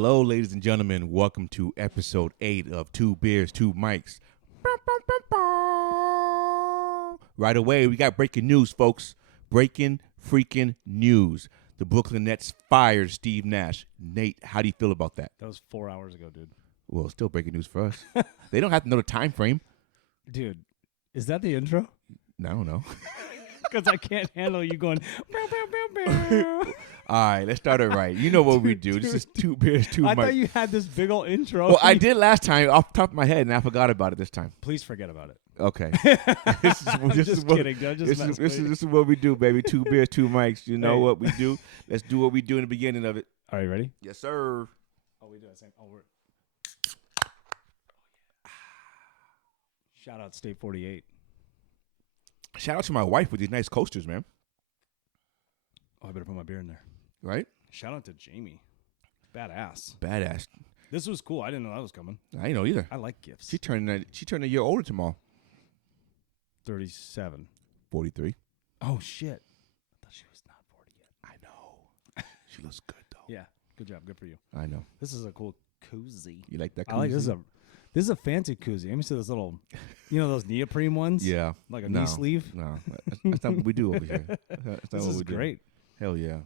Hello, ladies and gentlemen. Welcome to episode 8 of Two Beers, Two Mics. Right away, we got breaking news, folks. Breaking freaking news. The Brooklyn Nets fired Steve Nash. Nate, how do you feel about that? That was 4 hours ago, dude. Well, still breaking news for us. They don't have to know the time frame. Dude, is that the intro? I don't know. Because I can't handle you going. Bow, bow, bow, bow. All right, let's start it right. You know what we do. This is Two Beers, Two Mics. I thought you had this big old intro. Well, I did last time off the top of my head, and I forgot about it this time. Please forget about it. Okay. This is kidding. This is what we do, baby. Two beers, two mics. You know Hey. what we do. Let's do what we do in the beginning of it. Are you ready? Yes, sir. Oh, we do that same. Oh, we're. Shout out State 48. Shout out to my wife with these nice coasters, man. Oh, I better put my beer in there. Right? Shout out to Jamie. Badass. Badass. This was cool. I didn't know that was coming. I didn't know either. I like gifts. She turned a year older tomorrow. 37. 43. Oh, shit. I thought she was not 40 yet. I know. She looks good though. Yeah. Good job. Good for you. I know. This is a cool koozie. You like that? I like koozie? This is a fancy koozie. Let me see this little, you know, those neoprene ones. Yeah. Like a No. knee sleeve. No, that's not what we do over here. That's not This what is we do. great. Hell yeah.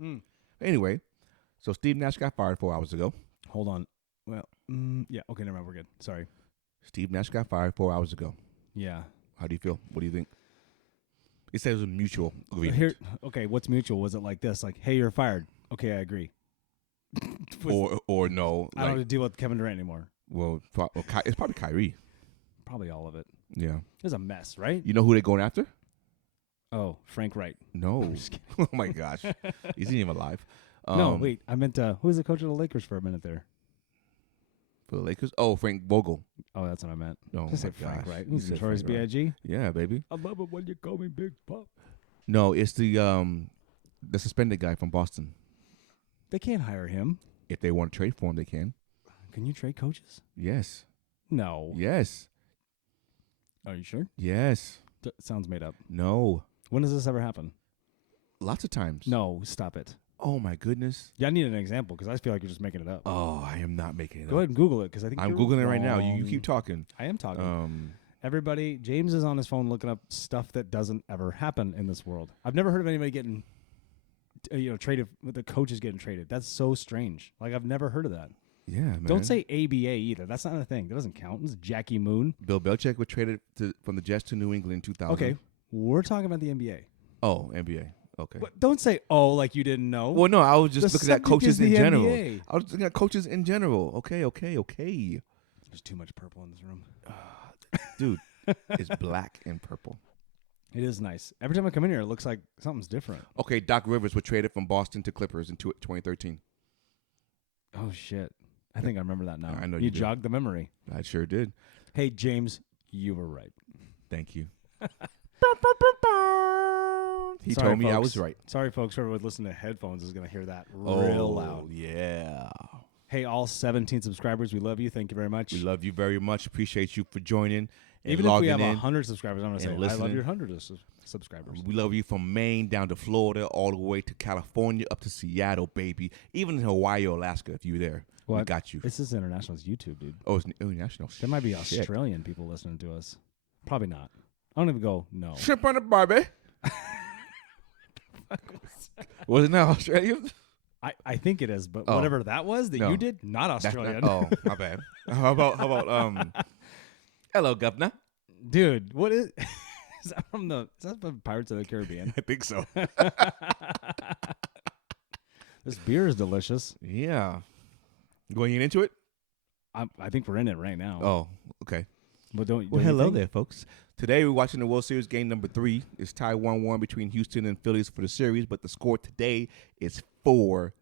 Mm. Anyway, so Steve Nash got fired 4 hours ago. Hold on. Well, yeah. Okay, never mind. We're good. Sorry. Steve Nash got fired 4 hours ago. Yeah. How do you feel? What do you think? It says it was a mutual agreement. Here. Okay. What's mutual? Was it like this? Like, hey, you're fired. Okay, I agree. or no. I don't have to deal with Kevin Durant anymore. Well, it's probably Kyrie. Probably all of it. Yeah. It's a mess, right? You know who they're going after? Oh, Frank Wright. No. Oh, my gosh. He's not even alive. No, wait. I meant who was the coach of the Lakers for a minute there? For the Lakers? Oh, Frank Vogel. Oh, that's what I meant. Oh, Just my say Frank gosh. Wright. You Who's said Notorious Frank Wright. B.I.G.? Yeah, baby. I love it when you call me Big Pop. No, it's the suspended guy from Boston. They can't hire him. If they want to trade for him, they can. Can you trade coaches? Yes. No. Yes. Are you sure? Yes. Sounds made up. No. When does this ever happen? Lots of times. No, stop it. Oh, my goodness. Yeah, I need an example because I feel like you're just making it up. Oh, I am not making it Go up. ahead and Google it because I think I'm you're Googling it right now. You wrong. keep talking. I am talking. Everybody, James is on his phone looking up stuff that doesn't ever happen in this world. I've never heard of anybody getting, traded. The coaches getting traded. That's so strange. Like I've never heard of that. Yeah, man. Don't say ABA either. That's not a thing. That doesn't count. It's Jackie Moon. Bill Belichick was traded from the Jets to New England in 2000. Okay, we're talking about the NBA. Oh, NBA. Okay. But don't say like you didn't know. Well, no, I was just The looking at subject coaches is in the general. NBA. I was looking at coaches in general. Okay. There's too much purple in this room. Dude, it's black and purple. It is nice. Every time I come in here, it looks like something's different. Okay, Doc Rivers was traded from Boston to Clippers in 2013. Oh, shit. I think I remember that now. I know you you do. jogged the memory. I sure did. Hey, James, you were right. Thank you. He Sorry, told me I folks. was right. Sorry, folks. Whoever would listen to headphones is going to hear that real loud. Yeah. Hey, all 17 subscribers, we love you. Thank you very much. We love you very much. Appreciate you for joining and Even if we logging have in. 100 subscribers, I'm going to say, and I love listening. your 100 subscribers. We love you from Maine down to Florida, all the way to California, up to Seattle, baby. Even in Hawaii or Alaska, if you're there, we What? got you. This is international. It's YouTube, dude. Oh, it's international. There might be Shit. Australian people listening to us. Probably not. I don't even go, no. Shrimp on the Barbie. Was it not Australian? I think it is, but Oh. whatever that was that No. you did, not That's Australian. not- oh, my bad. How about hello, governor? Dude, what is is that from Pirates of the Caribbean? I think so. This beer is delicious. Yeah. Going into it? I think we're in it right now. Oh, okay. But don't Well, you hello think? there, folks. Today we're watching the World Series game number 3. It's tied 1-1 between Houston and Phillies for the series, but the score today is 4-0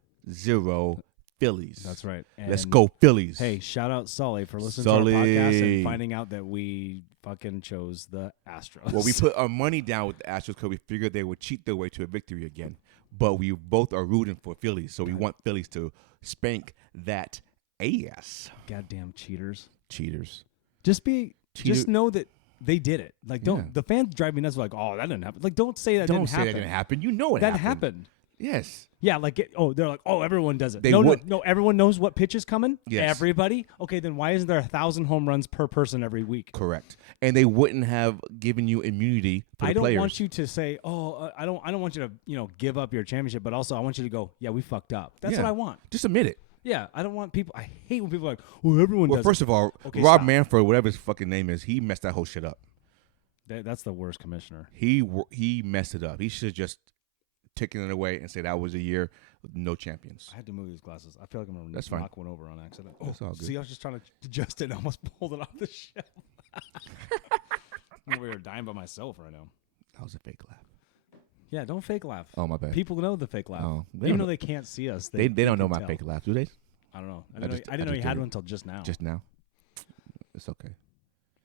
Phillies. That's right. Let's And go Phillies. Hey, shout out Sully for listening Sully. to our podcast and finding out that we fucking chose the Astros. Well, we put our money down with the Astros because we figured they would cheat their way to a victory again. But we both are rooting for Phillies, so we want Phillies to spank that ass. Goddamn cheaters. Cheaters. Just Cheater- just know that they did it. Like, don't Yeah. the fans drive me nuts. Like, oh, that didn't happen. Like, don't say that Don't didn't say happen. that didn't happen. You know it That happened. happened. Yes. Yeah, like they're like, everyone does it. They No, would- no, everyone knows what pitch is coming. Yes. Everybody. Okay, then why isn't there 1,000 home runs per person every week? Correct. And they wouldn't have given you immunity for the I don't players. want you to say, I don't want you to give up your championship, but also I want you to go, yeah, we fucked up. That's what I want. Just admit it. Yeah, I don't want people. I hate when people are like, everyone Well, does. first of all, Okay, Rob stop. Manfred, whatever his fucking name is, he messed that whole shit up. That's the worst commissioner. He messed it up. He should have just taken it away and say that was a year with no champions. I had to move these glasses. I feel like I'm gonna That's fine. knock one over on accident. That's all good. See, I was just trying to adjust it. And I almost pulled it off the shelf. I'm over here dying by myself right now. That was a fake laugh. Yeah, don't fake laugh. Oh, my bad. People know the fake laugh. Oh, they Even don't though they can't see us. They don't know can my tell. fake laugh, do they? I don't know. I I didn't know you just had did it. one until just now. Just now. It's okay.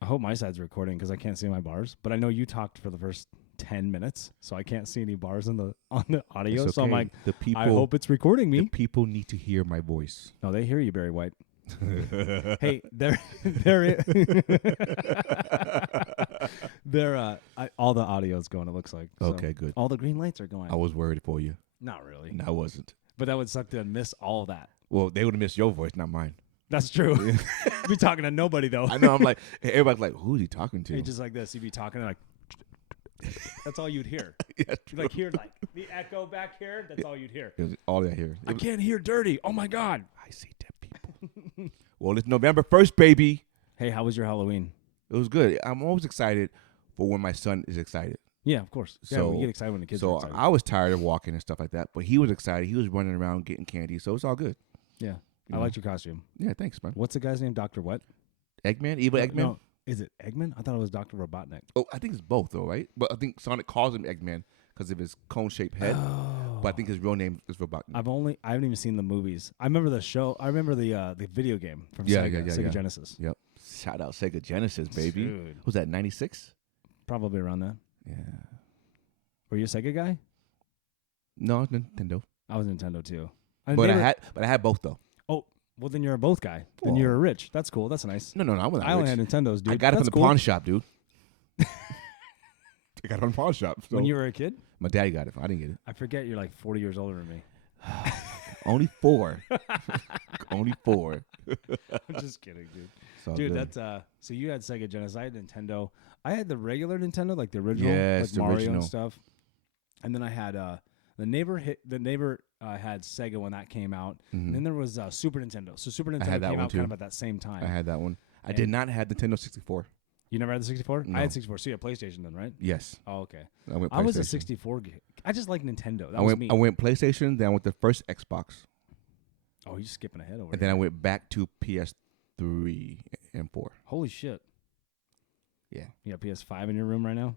I hope my side's recording because I can't see my bars. But I know you talked for the first 10 minutes, so I can't see any bars on the audio. It's So I'm okay. like, the people, I hope it's recording the me. people need to hear my voice. No, they hear you, Barry White. Hey, all the audio's going. It looks like. So Okay, good. all the green lights are going. I was worried for you. Not really. No, I wasn't. But that would suck to miss all of that. Well, they would have missed your voice, not mine. That's true. Be talking to nobody though. I know. I'm like, everybody's like, who is he talking to? Hey, just like this, you'd be talking like. That's all you'd hear. Yeah, You'd like hear like the echo back here. That's all you'd hear. it was all I hear. I can't hear dirty. Oh my god. I see dead people. Well, it's November 1st, baby. Hey, how was your Halloween? It was good. I'm always excited for when my son is excited. Yeah, of course. Yeah, So- we get excited when the kids are So excited. I was tired of walking and stuff like that, but he was excited. He was running around getting candy, so it's all good. Yeah, I know. liked your costume. Yeah, thanks, man. What's the guy's name? Dr. What? Eggman, evil Eggman. No, is it Eggman? I thought it was Dr. Robotnik. Oh, I think it's both, though, right? But I think Sonic calls him Eggman because of his cone-shaped head. Oh. But I think his real name is Robotnik. I haven't even seen the movies. I remember the show. I remember the video game from Sega Genesis. Yep. Shout out Sega Genesis, baby. Dude. Was that 96? Probably around that. Yeah. Were you a Sega guy? No, it's Nintendo. I was Nintendo too. But I had both though. Oh, well then you're a both guy. Then Well. you're a rich. That's cool. That's nice. No, I wasn't I only rich. had Nintendos, dude. I got it from That's the cool. pawn shop, dude. I got it from the pawn shop. So When you were a kid? my daddy got it. I didn't get it. I forget you're like 40 years older than me. Only 4. Only 4. I'm just kidding, dude. It's all Dude, good. that's so you had Sega Genesis. I had Nintendo. I had the regular Nintendo, like the original, Yes, like the Mario original. and stuff. And then I had the neighbor had Sega when that came out. Mhm. And then there was Super Nintendo. So Super Nintendo had that came one out too. kind of at that same time. I had that one. I And- did not have Nintendo 64. You never had the 64? No. I had 64. So you had PlayStation then, right? Yes. Oh, okay. I went I was a PlayStation. 64. I just like Nintendo. That I was went me. I went PlayStation, then I went the first Xbox, Oh, you're skipping ahead over and here. then I went back to PS3 and 4. Holy shit. Yeah. You got PS5 in your room right now?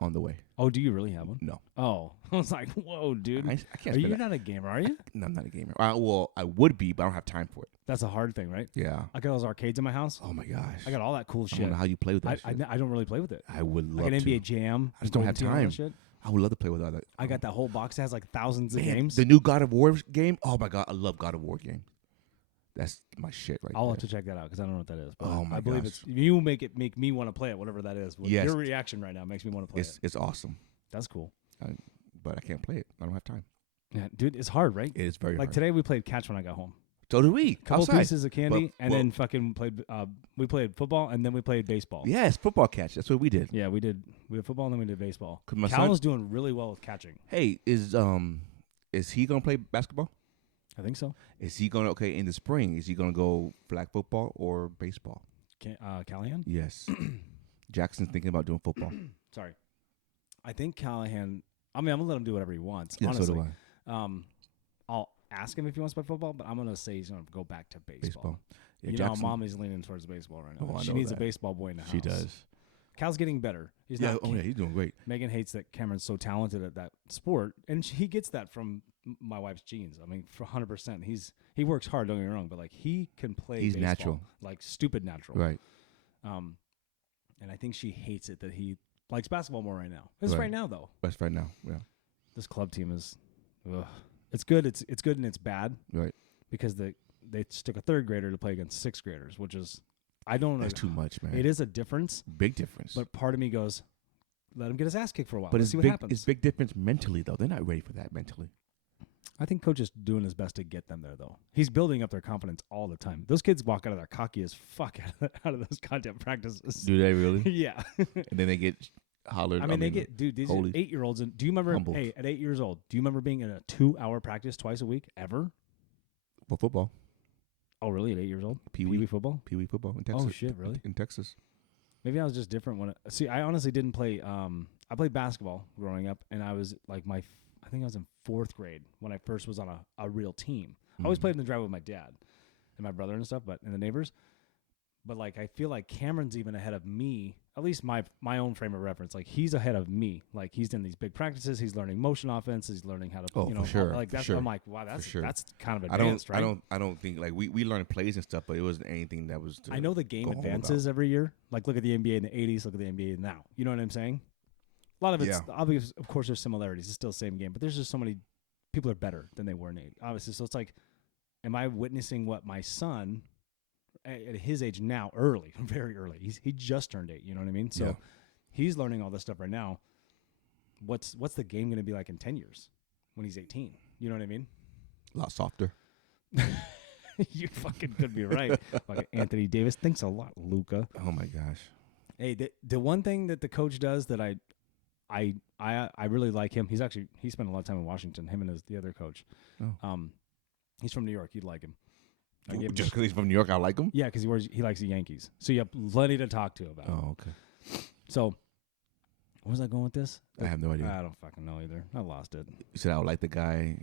On the way. Oh, do you really have one? No. Oh, I was like, whoa, dude. I can't Are spend you that. not a gamer, are you? No, I'm not a gamer. Well, I would be, but I don't have time for it. That's a hard thing, right? Yeah. I got those arcades in my house. Oh my gosh. I got all that cool I shit. don't know how you play with that I shit. don't really play with it. I would love Like an to. NBA Jam. I just don't have Golden Tee and all that time. Shit. I would love to play with all that. I got that whole box that has like thousands of Man, games. The new God of War game. Oh my god, I love God of War games. That's my shit right I'll there. have to check that out because I don't know what that is. But Oh my I believe gosh. it's you make me want to play it, whatever that is. Yes. Your reaction right now makes me want to play it. It's awesome, That's cool. but I can't play it. I don't have time. Yeah, dude, it's hard, right? It is very Like hard. today we played catch when I got home. So do we. Couple Outside. pieces of candy, But- and well- then fucking played. We played football, and then we played baseball. Yes, football catch. That's what we did. Yeah, we did. We did football, and then we did baseball. 'Cause my Cal's son- doing really well with catching. Hey, is he gonna play basketball? I think so. Is he gonna in the spring? Is he gonna go flag football or baseball? Callahan? Yes. Jackson's thinking about doing football. Sorry. I think Callahan. I mean, I'm gonna let him do whatever he wants. Yeah, honestly, so do I. I'll ask him if he wants to play football, but I'm gonna say he's gonna go back to baseball. Baseball. Yeah, You Jackson, know, Mommy's leaning towards baseball right now. Oh, I She know needs that. a baseball boy in the house. she does. Cal's getting better. He's Yeah. not. Oh yeah, he's doing great. Megan hates that Cameron's so talented at that sport, and he gets that from my wife's genes. I mean, for 100%. He works hard. Don't get me wrong, but like he can play. He's baseball, natural. like stupid natural. Right. And I think she hates it that he likes basketball more right now. It's Right. right now though. Best right now. Yeah. This club team is, it's good. It's good and it's bad Right. because they took a third grader to play against sixth graders, which is I don't know. That's too much, man. It is a difference, Big difference. but part of me goes, let him get his ass kicked for a while. But Let's it's see what big. happens. It's big difference mentally though. They're not ready for that mentally. I think coach is doing his best to get them there, though. He's building up their confidence all the time. Those kids walk out of there cocky as fuck out of those content practices. Do they really? Yeah. And then they get hollered. I mean, they get, dude, these are holy 8-year-olds. And do you remember, humbled. hey, at 8 years old, do you remember being in a 2-hour practice twice a week ever? For football. Oh, really? At 8 years old? Pee-wee football? Pee-wee football in Texas. Oh, shit, really? In Texas. Maybe I was just different when see, I honestly didn't play I played basketball growing up, and I was like I think I was in 4th grade when I first was on a real team. I always played in the driveway with my dad and my brother and stuff, and the neighbors. But like I feel like Cameron's even ahead of me, at least my own frame of reference. Like he's ahead of me. Like he's in these big practices, he's learning motion offense, he's learning how to for sure. Like that's for sure. I'm like, wow, that's sure. that's kind of advanced, right? I don't think like we learned plays and stuff, but it wasn't anything that was I know the game go home advances every year. Like look at the NBA in the 80s, look at the NBA now. You know what I'm saying? A lot of it's obvious. Of course, there's similarities. It's still the same game, but there's just so many people are better than they were in 80. Obviously, so it's like, am I witnessing what my son at his age now, early, very early? He just turned 8. You know what I mean? So he's learning all this stuff right now. What's the game going to be like in 10 years when he's 18? You know what I mean? A lot softer. You fucking could be right. Like Anthony Davis, thanks a lot, Luka. Oh my gosh. Hey, the one thing that the coach does that I really like him. He spent a lot of time in Washington. Him and the other coach. Oh. He's from New York. You'd like him. Just because he's from New York, I like him. Yeah, because he likes the Yankees. So you have plenty to talk to about. Oh, okay. So, where was I going with this? I have no idea. I don't fucking know either. I lost it. You said I would like the guy.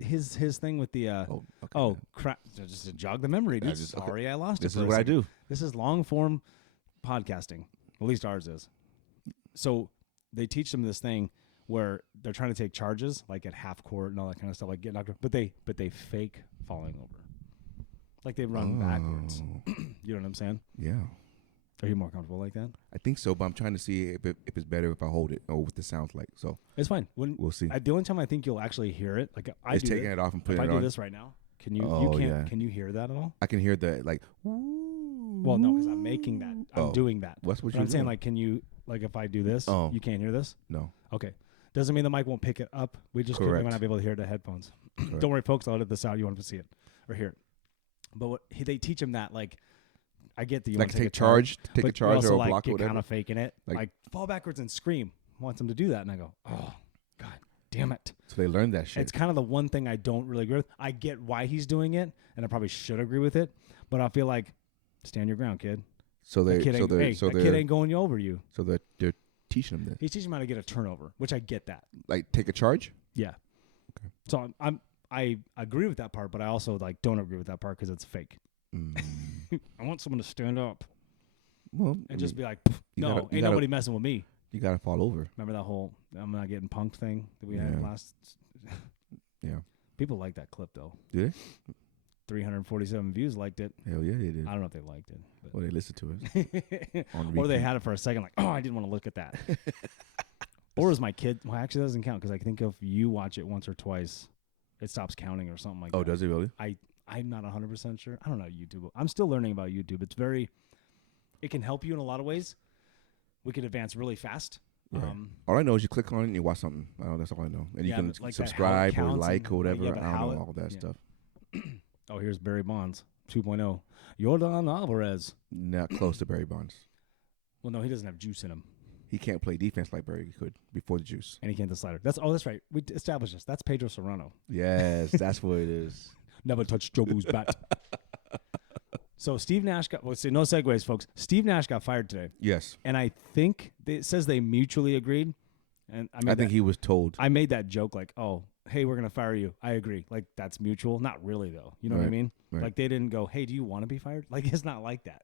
His thing with the. Okay. Crap! Just to jog the memory, dude. Sorry, I lost it. This is what I do. This is long form podcasting. At least ours is. So they teach them this thing where they're trying to take charges, like at half court and all that kind of stuff, like get knocked. But they fake falling over. Like they run backwards. You know what I'm saying? Yeah. Are you more comfortable like that? I think so, but I'm trying to see if it's better if I hold it or what the sounds like. So it's fine. We'll see. The only time I think you'll actually hear it, like I It's taking it off and putting it on. If I do this right now, can you? Can you hear that at all? I can hear the like. Well, no, because I'm making that. I'm doing that. What's what I'm saying? Like, can you? Like, if I do this, you can't hear this. No. Okay. Doesn't mean the mic won't pick it up. We just might not be able to hear it to headphones. Don't worry, folks. I'll edit this out. You want to see it or hear it. But they teach him that, like, I get that you want to take a charge, take a charge or a block or you're whatever. kind of faking it, like fall backwards and scream. Wants him to do that, and I go, oh god damn it. So they learned that shit. It's kind of the one thing I don't really agree with. I get why he's doing it, and I probably should agree with it, but I feel like stand your ground, kid. So that kid ain't going over you. So they're teaching him this. He's teaching him how to get a turnover, which I get that. Like take a charge. Yeah. Okay. So I agree with that part, but I also like don't agree with that part because it's fake. I want someone to stand up. Well, and just be like, no, ain't nobody messing with me. You gotta fall over. Remember that whole I'm not getting punked thing that we had last? Yeah. People like that clip though. Do they? 347 views liked it. Hell yeah, they did. I don't know if they liked it. Well, they listened to it. Or they had it for a second, like, oh, I didn't want to look at that. Or was my kid? Well, actually, that doesn't count because I think if you watch it once or twice, it stops counting or something like that. Oh, does it really? I'm not 100% sure. I don't know YouTube. I'm still learning about YouTube. It can help you in a lot of ways. We can advance really fast. Right. All I know is you click on it and you watch something. That's all I know. And you can like subscribe or like or whatever. I don't know all that stuff. Oh, here's Barry Bonds 2.0. Yordan Alvarez. Not close to Barry Bonds. Well, no, he doesn't have juice in him. He can't play defense like Barry could before the juice. And he can't the slider. That's right. We established this. That's Pedro Serrano. Yes, that's what it is. Never touched Joe Boo's bat. So Steve Nash got, no segues, folks. Steve Nash got fired today. Yes. And I think it says they mutually agreed. And I think he was told. I made that joke like, oh, hey, we're going to fire you. I agree. Like, that's mutual. Not really, though. You know what I mean? Right. Like, they didn't go, hey, do you want to be fired? Like, it's not like that.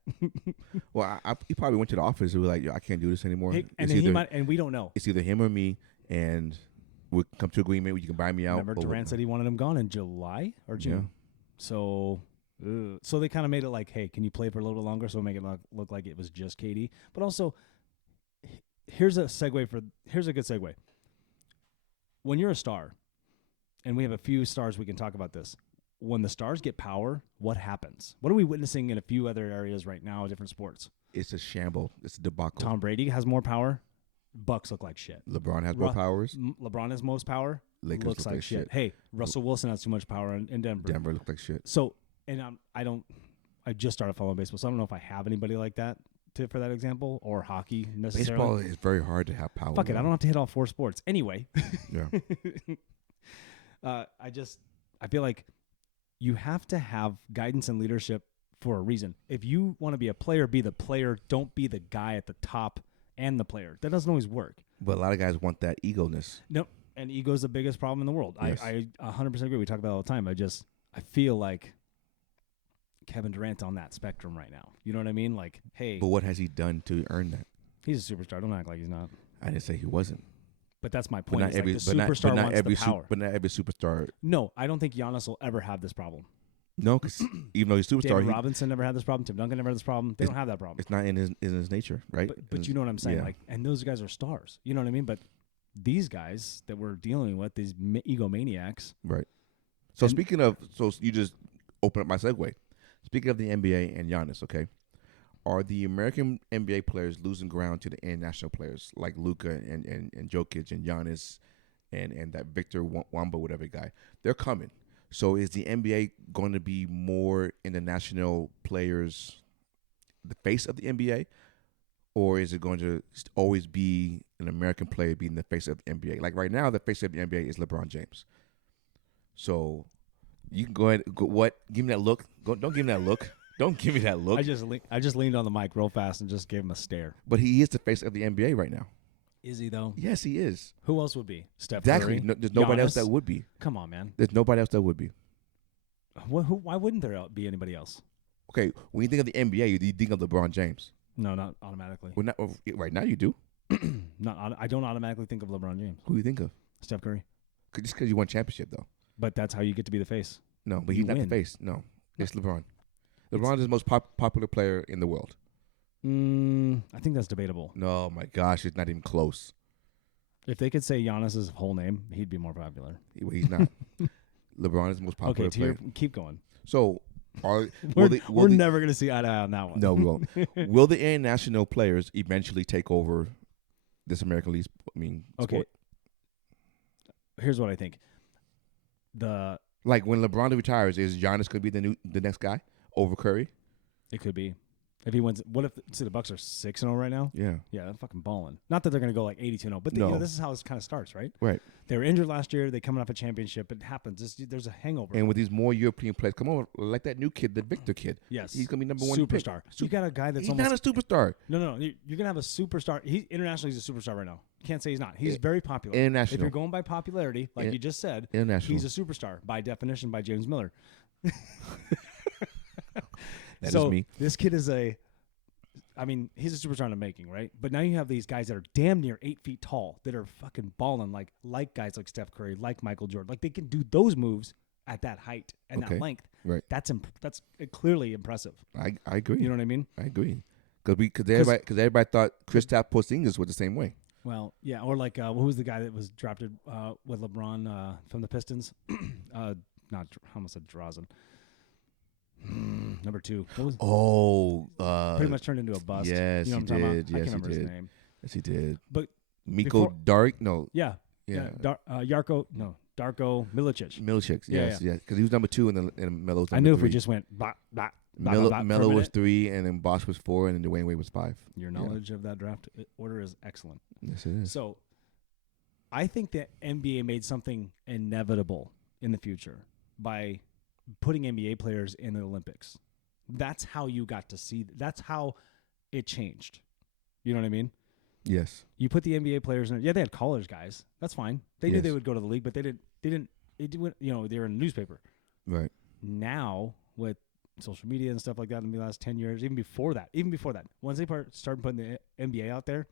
Well, he probably went to the office and was like, I can't do this anymore. And we don't know. It's either him or me, and we'll come to agreement. You can buy me out. Remember, Durant said he wanted him gone in July or June. Yeah. So they kind of made it like, hey, can you play for a little bit longer so make it look like it was just KD? But also, here's a good segue. When you're a star, and we have a few stars we can talk about this, when the stars get power, what happens? What are we witnessing in a few other areas right now, different sports? It's a shamble. It's a debacle. Tom Brady has more power. Bucks look like shit. LeBron has more powers. LeBron has most power. Lakers looks look like like shit. shit. Hey, Russell Wilson has too much power in Denver. Denver looked like shit. So, and I just started following baseball, so I don't know if I have anybody like that for that example, or hockey necessarily. Baseball is very hard to have power. Fuck it, though. I don't have to hit all 4 sports. Anyway, Yeah. I feel like you have to have guidance and leadership for a reason. If you want to be a player, be the player. Don't be the guy at the top and the player. That doesn't always work. But a lot of guys want that ego-ness. No, and ego is the biggest problem in the world. Yes. I 100% agree. We talk about it all the time. I feel like Kevin Durant's on that spectrum right now. You know what I mean? Like, hey, But what has he done to earn that? he's a superstar. Don't act like he's not. I didn't say he wasn't. But that's my But point. not It's every, like but the not, superstar but not wants every, the power. but not every superstar. No, I don't think Giannis will ever have this problem. No, because even though he's superstar, David Robinson never had this problem. Tim Duncan never had this problem. They don't have that problem. it's not in his nature, right? But you know what I'm saying? Yeah. Like, and those guys are stars. You know what I mean? But these guys that we're dealing with, these egomaniacs. Right. So And- speaking of, so you just open up my segue. Speaking of the NBA and Giannis, okay, are the American NBA players losing ground to the international players like Luka and Jokic and Giannis and that Victor Wamba, whatever guy? They're coming. So is the NBA going to be more international players the face of the NBA, or is it going to always be an American player being the face of the NBA? Like right now, the face of the NBA is LeBron James. So you can go ahead. Give me that look. Don't give me that look. Don't give me that look. I just leaned on the mic real fast and just gave him a stare. But he is the face of the NBA right now. Is he though? Yes, he is. Who else would be? Steph Exactly. Curry? No, there's nobody else Giannis? that would be. Come on, man. There's nobody else that would be. Why wouldn't there be anybody else? Okay, when you think of the NBA, you think of LeBron James. No, not automatically. Well, not, right now, you do. I don't automatically think of LeBron James. Who do you think of? Steph Curry. Just because you won championship, though. But that's how you get to be the face. No, but You he's not win. the face. No, it's LeBron. LeBron is the most popular player in the world. I think that's debatable. No, my gosh, it's not even close. If they could say Giannis's whole name, he'd be more popular. He's not. LeBron is the most popular Okay, player. keep going. So, We're never going to see eye to eye on that one. No, we won't. Will the international players eventually take over this American League? Okay. Sport? Here's what I think. Like when LeBron retires, is Giannis going to be the next guy over Curry? It could be. If he wins, what if the Bucks are 6-0 right now? Yeah. Yeah, they're fucking balling. Not that they're going to go like 82-0, but No. this is how it kind of starts, right? Right. They were injured last year. They coming off a championship. It happens. There's a hangover. And with these more European players, come on, like that new kid, the Victor kid. Yes. He's going to be number one Superstar. pick. You got a guy that's He's almost not a superstar. No. You're going to have a superstar. Internationally, he's a superstar right now. Can't say he's not. He's I- very popular. International. If you're going by popularity, like you just said, International. he's a superstar by definition by James Miller. That so is me. This kid is he's a superstar in the making, right? But now you have these guys that are damn near 8 feet tall that are fucking balling like guys like Steph Curry, like Michael Jordan. Like they can do those moves at that height and that length. Right. That's clearly impressive. I agree. You know what I mean? I agree. Because everybody thought Kristaps Porzingis was the same way. Well, yeah. Or like, who was the guy that was drafted with LeBron from the Pistons? I almost said Drazen. Number 2. What was pretty much turned into a bust. Yes, you know what he I'm talking did. about? I Yes, can't remember he his did. name. Yes, he did. But Miko before- Dark? No. yeah. Yeah. Darko Milicic. Milicic. Yeah, Yes, yes. Because he was number 2 and Melo's number 3. I knew if we just went blah, blah, blah, blah, blah, for a Melo was minute. 3, and then Bosch was 4, and then Dwayne Wade was 5. Your knowledge of that draft order is excellent. Yes, it is. So I think that NBA made something inevitable in the future by putting NBA players in the Olympics. That's how you got to see. That's how it changed. You know what I mean? Yes. You put the NBA players in. Yeah, they had college guys. That's fine. They knew Yes. they would go to the league, but they didn't. They were in a newspaper. Right. Now with social media and stuff like that in the last 10 years, even before that, once they started putting the NBA out there,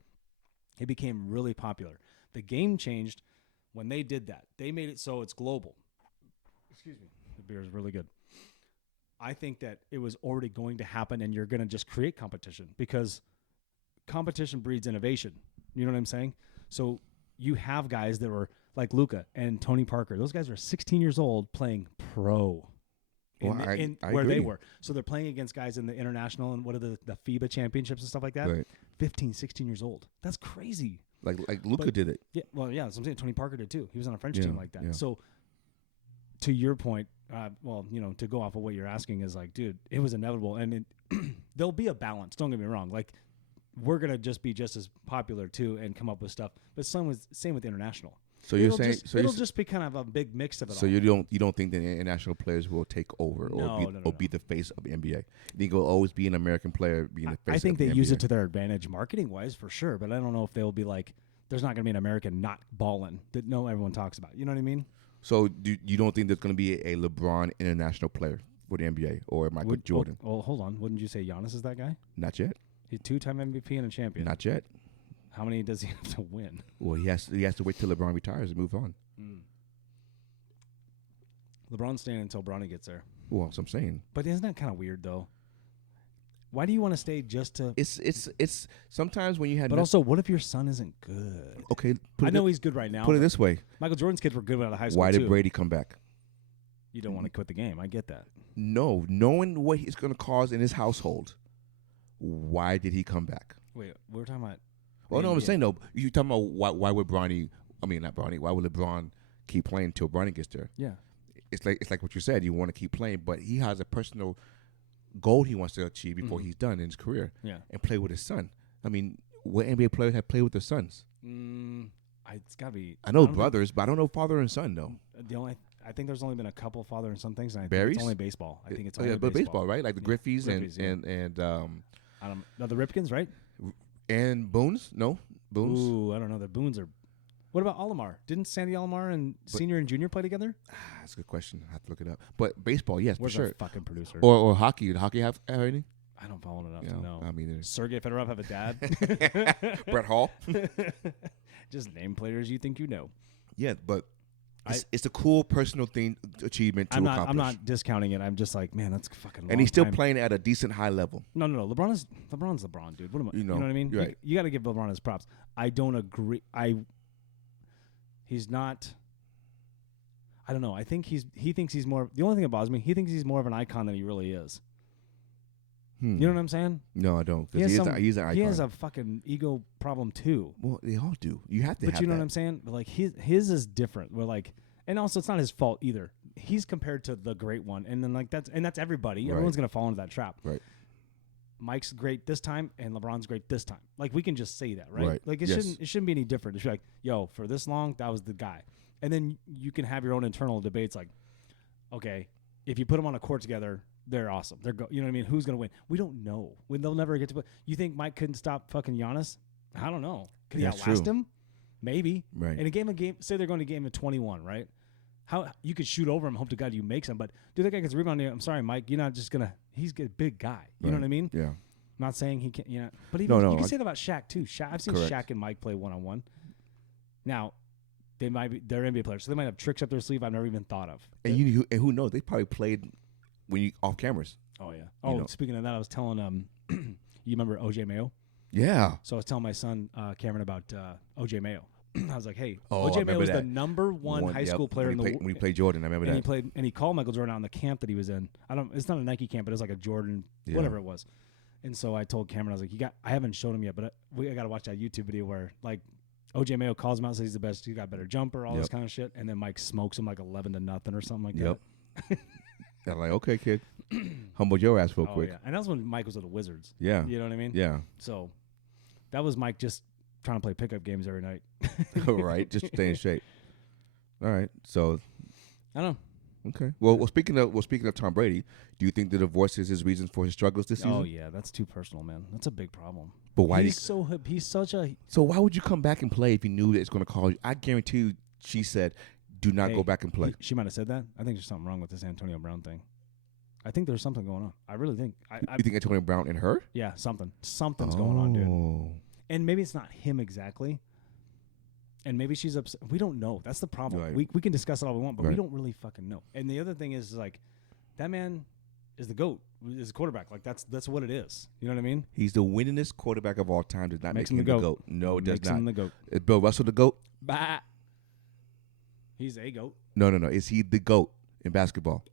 it became really popular. The game changed when they did that. They made it so it's global. Excuse me. The beer is really good. I think that it was already going to happen, and you're going to just create competition because competition breeds innovation. You know what I'm saying? So you have guys that were like Luka and Tony Parker. Those guys are 16 years old playing pro in I where agree. they were. So they're playing against guys in the international and what are the FIBA championships and stuff like that. Right. 15, 16 years old. That's crazy. Like Luka did it. Yeah, well, yeah, that's what I'm saying. Tony Parker did too. He was on a French Yeah, team like that. yeah. So, to your point, to go off of what you're asking is like, dude, it was inevitable, and there'll be a balance. Don't get me wrong. Like, we're gonna just be just as popular too and come up with stuff. But same with international. So you're saying it'll just be kind of a big mix of it. So all. you don't think that international players will take over or be the face of the NBA? You think it'll always be an American player being the face? I think of the they NBA? use it to their advantage marketing wise for sure. But I don't know if they'll be like, there's not gonna be an American not balling that everyone talks about. You know what I mean? So you don't think there's going to be a LeBron international player for the NBA or Michael Jordan? Well, hold on. Wouldn't you say Giannis is that guy? Not yet. He's 2-time MVP and a champion. Not yet. How many does he have to win? Well, he has to wait till LeBron retires and move on. LeBron's staying until Bronny gets there. Well, that's what I'm saying. But isn't that kind of weird though? Why do you want to stay just to? It's sometimes when you had. But also, what if your son isn't good? Okay, I know he's good right now. Put it this way: Michael Jordan's kids were good out of high school. why too. did Brady come back? You don't want to quit the game. I get that. No, knowing what he's going to cause in his household, why did he come back? Wait, we were talking about. Well, no, I'm saying no. You talking about why would Bronny? I mean, not Bronny. Why would LeBron keep playing until Bronny gets there? Yeah. It's like what you said. You want to keep playing, but he has a personal goal he wants to achieve before he's done in his career. Yeah. And play with his son. I mean, what NBA players have played with their sons? It's gotta be. I know brothers, but I don't know father and son though. I think there's only been a couple father and son things, and I think Barry's? it's only baseball. I think it's only but baseball, right? Like the Griffies Griffies, and I don't know, the Ripkins, right? and Boones. No, Boones. Ooh, I don't know. The Boones are. What about Alomar? Didn't Sandy Alomar and senior and junior play together? That's a good question. I have to look it up. But baseball, yes, Where's for sure. our fucking producer? Or hockey. Did hockey have anything? I don't follow it enough You to know, know. I mean, Sergei Fedorov have a dad? Brett Hall. Just name players you think you know. Yeah, but it's a cool personal thing achievement to accomplish. I'm not discounting it. I'm just like, man, that's fucking. And he's still playing at a decent high level. No. LeBron's LeBron, dude. What am I? You know what I mean? Right. You got to give LeBron his props. I don't agree. He's not. I don't know. I think he thinks he's more. The only thing that bothers me, he thinks he's more of an icon than he really is. You know what I'm saying? No, I don't. He's an icon. He has a fucking ego problem too. Well, they all do. You have to. But have you know that. what I'm saying? But like his is different. We're like, and also it's not his fault either. He's compared to the great one, and then like that's everybody. Right. Everyone's gonna fall into that trap. Right. Mike's great this time, and LeBron's great this time. Like we can just say that, right? Right. Like it shouldn't be any different. It should be like, yo, for this long, that was the guy, and then you can have your own internal debates. Like, okay, if you put them on a court together, they're awesome. You know what I mean? Who's gonna win? We don't know. They'll never get to play. You think Mike couldn't stop fucking Giannis? I don't know. Could he outlast him? Maybe. Right. In a game, say they're going to a game of 21, right? How you could shoot over him, hope to God you make some, but dude, that guy gets rebounded. I'm sorry, Mike. You're not just gonna. He's a big guy. You know what I mean? Yeah. I'm not saying he can't. But even you can say that about Shaq too. I've seen Correct. Shaq and Mike play 1-on-1. Now, they're NBA players, so they might have tricks up their sleeve I've never even thought of. And who knows? They probably played when you off cameras. Oh yeah. Speaking of that, I was telling you remember OJ Mayo? Yeah. So I was telling my son Cameron about OJ Mayo. I was like, hey, I OJ Mayo was remember the number one high school player in the world. When he played Jordan, I remember that. And he called Michael Jordan on the camp that he was in. It's not a Nike camp, but it was like a Jordan, whatever it was. And so I told Cameron, I was like, I haven't shown him yet, but I got to watch that YouTube video where like OJ Mayo calls him out, says he's the best, he's got better jumper, all this kind of shit, and then Mike smokes him like 11-0 or something like that. I'm like, okay, kid, humble your ass real quick. Yeah. And that was when Mike was with the Wizards. Yeah. You know what I mean? Yeah. So that was Mike just trying to play pickup games every night. Right, just stay in shape. All right, so I don't know. Okay. Well, speaking of Tom Brady, do you think the divorce is his reason for his struggles this season? Oh yeah, that's too personal, man. That's a big problem. But why? He's such a. So why would you come back and play if you knew that it's going to call you? I guarantee you, she said, "Do not go back and play." She might have said that. I think there's something wrong with this Antonio Brown thing. I think there's something going on. I really think. You think Antonio Brown and her? Yeah, something's going on, dude. And maybe it's not him exactly. And maybe she's upset. We don't know. That's the problem. Right. We can discuss it all we want, but we don't really fucking know. And the other thing is like, that man is the GOAT. Is a quarterback. Like that's what it is. You know what I mean? He's the winningest quarterback of all time. Does not make him the GOAT. No, it does Makes not. him the GOAT. Is Bill Russell the GOAT? Bah. He's a GOAT. No. Is he the GOAT in basketball?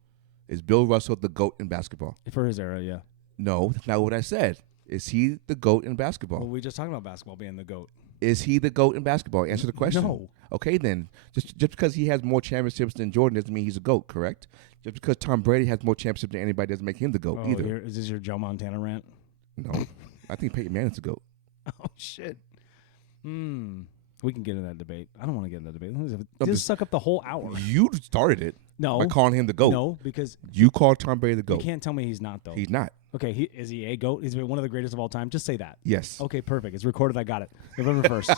Is Bill Russell the GOAT in basketball? For his era, yeah. No, that's not what I said. Is he the GOAT in basketball? Well, we just talking about basketball being the GOAT. Is he the GOAT in basketball? Answer the question. No. Okay, then. Just because he has more championships than Jordan doesn't mean he's a GOAT, correct? Just because Tom Brady has more championships than anybody doesn't make him the GOAT either. Is this your Joe Montana rant? No. I think Peyton Manning's the GOAT. Oh, shit. We can get in that debate. I don't want to get in that debate. Just suck up the whole hour. You started it No. by calling him the GOAT. No, because you called Tom Brady the GOAT. You can't tell me he's not, though. He's not. Okay, is he a GOAT? Is he one of the greatest of all time? Just say that. Yes. Okay, perfect. It's recorded. I got it. November 1st.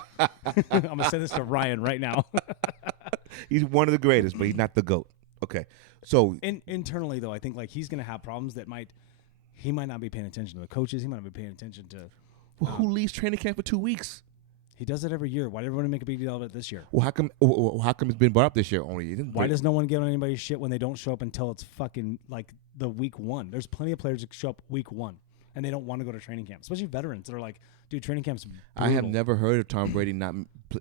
I'm going to send this to Ryan right now. He's one of the greatest, but he's not the GOAT. Okay. So internally, though, I think like he's going to have problems that he might not be paying attention to the coaches. He might not be paying attention to. Well, who leaves training camp for 2 weeks? He does it every year. Why did everyone make a big deal of it this year? Well, how come it's been brought up this year only? Why does no one give on anybody's shit when they don't show up until it's fucking like the week one? There's plenty of players that show up week one and they don't want to go to training camp, especially veterans that are like, dude, training camp's brutal. I have never heard of Tom Brady not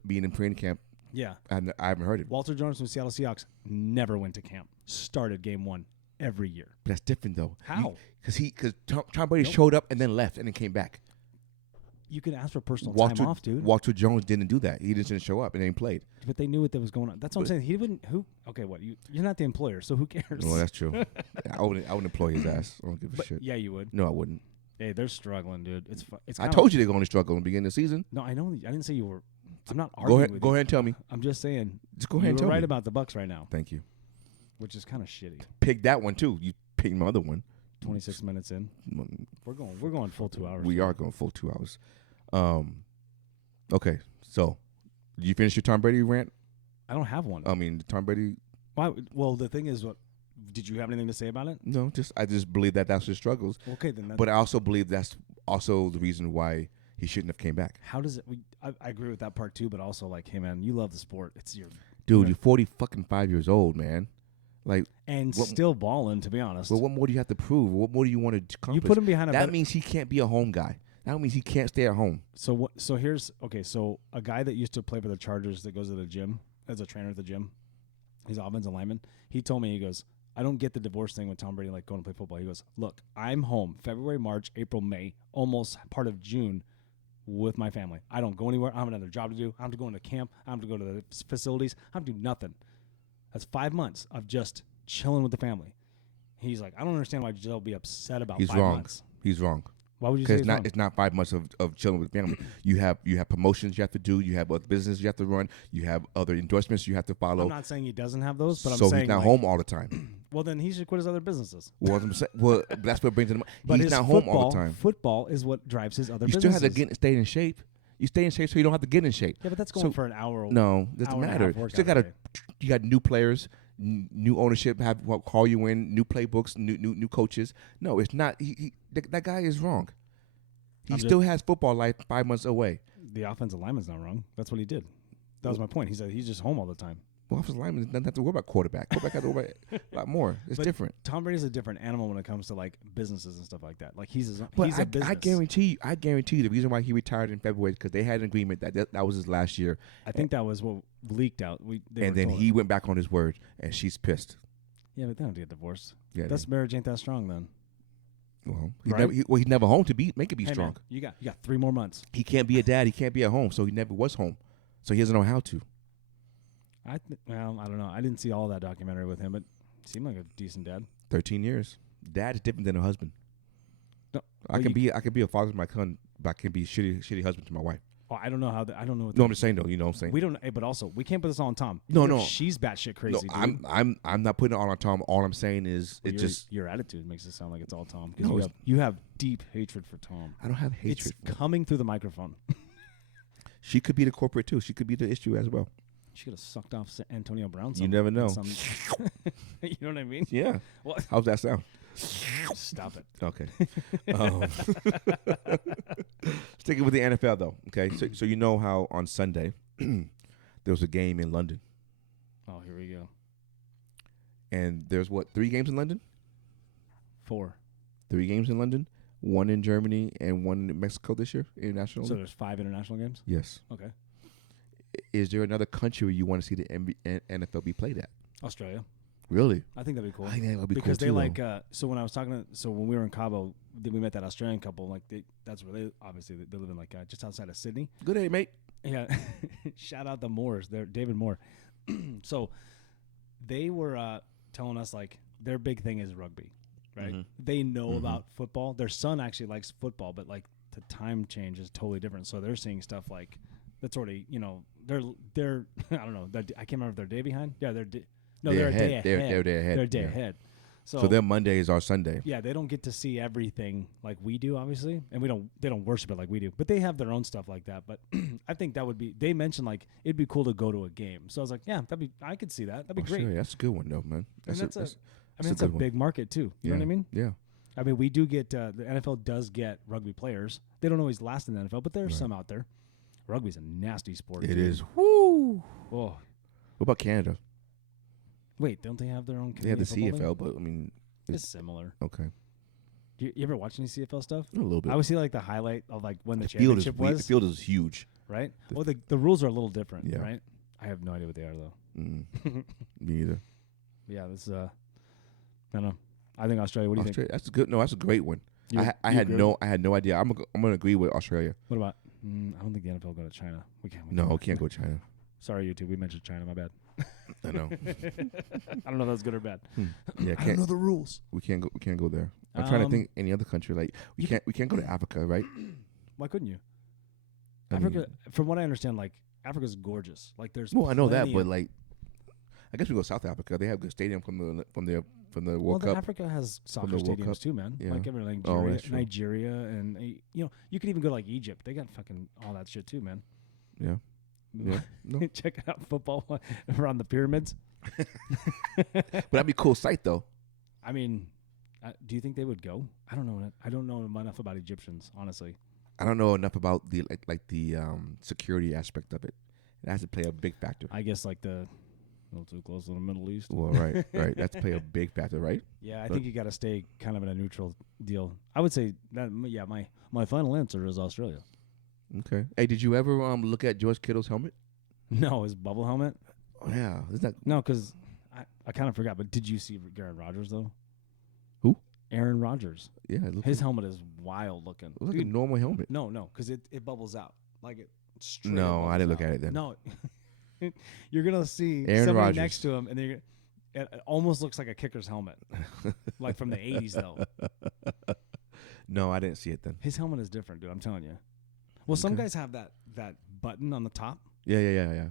being in training camp. Yeah. I haven't heard it. Walter Jones from Seattle Seahawks never went to camp. Started game one every year. But that's different though. How? Because Tom Brady showed up and then left and then came back. You can ask for personal Walter, time off, dude. Walter Jones didn't do that. He didn't show up and then played. But they knew what was going on. That's what I'm saying. He wouldn't. Who? Okay, what? You're not the employer, so who cares? Well, that's true. I wouldn't employ his ass. I don't give a shit. Yeah, you would. No, I wouldn't. Hey, they're struggling, dude. It's. I told you they're going to struggle in the beginning of the season. No, I know. I didn't say you were. I'm not arguing with you. Go ahead and tell me. I'm just saying. Just go ahead and tell me. You're right about the Bucks right now. Thank you. Which is kind of shitty. Pick that one too. You picked my other one. 26 minutes in. We're going full 2 hours. We are going full 2 hours. Okay, so did you finish your Tom Brady rant? I don't have one. I mean, Tom Brady. Why? Well, the thing is, did you have anything to say about it? No, I just believe that's his struggles. Okay, then. But I also believe that's also the reason why he shouldn't have came back. How does it? I agree with that part too, but also like, hey man, you love the sport. It's your dude. You're 45 years old, man. Like still balling, to be honest. Well, what more do you have to prove? What more do you want to accomplish? You put him behind that means he can't be a home guy. That means he can't stay at home. So here's So a guy that used to play for the Chargers that goes to the gym as a trainer at the gym, he's an offensive lineman. He told me, he goes, I don't get the divorce thing with Tom Brady, like going to play football. He goes, look, I'm home February, March, April, May, almost part of June with my family. I don't go anywhere. I have another job to do. I have to go into camp. I have to go to the facilities. I have to do nothing. That's 5 months of just chilling with the family. He's like, I don't understand why Giselle would be upset about 5 months. He's wrong. Why would you say it's not 5 months of chilling with family. You have promotions you have to do. You have other business you have to run. You have other endorsements you have to follow. I'm not saying he doesn't have those, but I'm saying he's not home all the time. Well, then he should quit his other businesses. Well, that's what brings him. But he's not home all the time. Football is what drives his other businesses. You still have to stay in shape. You stay in shape so you don't have to get in shape. Yeah, but that's going for an hour. No, doesn't matter. You got new players, new ownership. Call you in, new playbooks, new coaches. No, it's not. That guy is wrong. He still has football life 5 months away. The offensive lineman's not wrong. That's what he did. That was my point. He said he's just home all the time. Well, offensive lineman doesn't have to worry about quarterback. Quarterback has to worry about a lot more. It's different. Tom Brady's a different animal when it comes to like businesses and stuff like that. Like he's a business. I guarantee you the reason why he retired in February is because they had an agreement that was his last year. I think that was what leaked out. And then he went back on his word, and she's pissed. Yeah, but they don't get divorced. Yeah, that's marriage ain't that strong then. Well, he's never home to make it be strong. Man, you got 3 more months. He can't be a dad. He can't be at home, so he never was home. So he doesn't know how to. I don't know. I didn't see all that documentary with him, but he seemed like a decent dad. 13 years. Dad is different than a husband. No, I can be a father to my son, but I can be a shitty husband to my wife. Oh, I don't know how. I don't know. No, I'm just saying though. You know what I'm saying. We don't. But also, we can't put this all on Tom. No. She's batshit crazy. No, dude. I'm not putting it all on Tom. All I'm saying is your attitude makes it sound like it's all Tom because you have deep hatred for Tom. I don't have hatred. It's coming through the microphone. She could be the corporate too. She could be the issue as well. She could have sucked off Antonio Brown. You never know. You know what I mean? Yeah. What? How's that sound? Stop it. Okay. Sticking with the NFL though. Okay. So you know how on Sunday there was a game in London. Oh, here we go. And there's 3 games in London? 4. 3 games in London. 1 in Germany and 1 in Mexico this year international. So there's 5 international games? Yes. Okay. Is there another country where you want to see the NFL be played at? Australia. Really? I think that'd be cool. I think that would be because cool they too, so when I was talking when we were in Cabo, we met that Australian couple. Like that's where they obviously they live in just outside of Sydney. Good day, mate. Yeah. Shout out the Moores. They're David Moore. So they were telling us like their big thing is rugby, right? They know about football. Their son actually likes football, but like the time change is totally different. So they're seeing stuff like that's already, they're I don't know. I can't remember if they're a day behind. Yeah, they're a day ahead. They're a day ahead. They're a day ahead. So their Monday is our Sunday. Yeah, they don't get to see everything like we do, obviously, and they don't worship it like we do. But they have their own stuff like that. But I think that would be. They mentioned like it'd be cool to go to a game. So I was like, yeah, I could see that. That'd be great. Sure, that's a good one though, man. It's a big market too. You know what I mean? Yeah. I mean, we do get the NFL does get rugby players. They don't always last in the NFL, but there's some out there. Rugby's a nasty sport. It is. Woo. Oh. What about Canada? Wait, don't they have their own? They have the Canadian football CFL, but I mean, it's similar. Okay. You ever watch any CFL stuff? A little bit. I always see like the highlight of like when the field championship was. The field is huge. Right? Well, the rules are a little different, Yeah. right? I have no idea what they are though. Me either. Yeah, this I don't know. I think Australia. What do you think? That's a good. No, that's a great one. I You had agree? I had no idea. I'm gonna agree with Australia. What about? I don't think the NFL will go to China. We can't. No, can't go China. Sorry, YouTube. We mentioned China. My bad. I know. I don't know if that's good or bad. Yeah, I don't know the rules. We can't go there. I'm trying to think any other country. Like we can't go to Africa, right? Why couldn't you? I Africa, mean, from what I understand, like Africa's gorgeous. Like there's. well, I know that, plenty but of- like, I guess we go to South Africa. They have good stadium from the well, World then Cup. Africa has soccer the World stadiums Cup. too, man. Yeah. Like every that's true. Nigeria, and you could even go to like Egypt. They got fucking all that shit too, man. Yeah. Yeah. No. Check out football around the pyramids. But that'd be a cool sight though. I mean, do you think they would go? I don't know. I don't know enough about Egyptians, honestly. I don't know enough about the the security aspect of it. It has to play a big factor. I guess like a little too close to the Middle East. Well, right. That's play a big factor, right? Yeah, I think you got to stay kind of in a neutral deal. I would say that. Yeah, my final answer is Australia. Okay. Hey, did you ever look at George Kittle's helmet? No, his bubble helmet. Oh, yeah, isn't that No, because I kind of forgot. But did you see Aaron Rodgers though? Who? Aaron Rodgers. yeah? It looks His helmet is wild looking. it looks like a Dude, normal helmet. no, because it bubbles out like it. Straight No, up I didn't bubbles look out. at it then. No, you're gonna see Aaron somebody Rodgers. next to him, and it almost looks like a kicker's helmet, like from the '80s though. No, I didn't see it then. His helmet is different, dude. I'm telling you. Well, some Okay. guys have that button on the top, Yeah.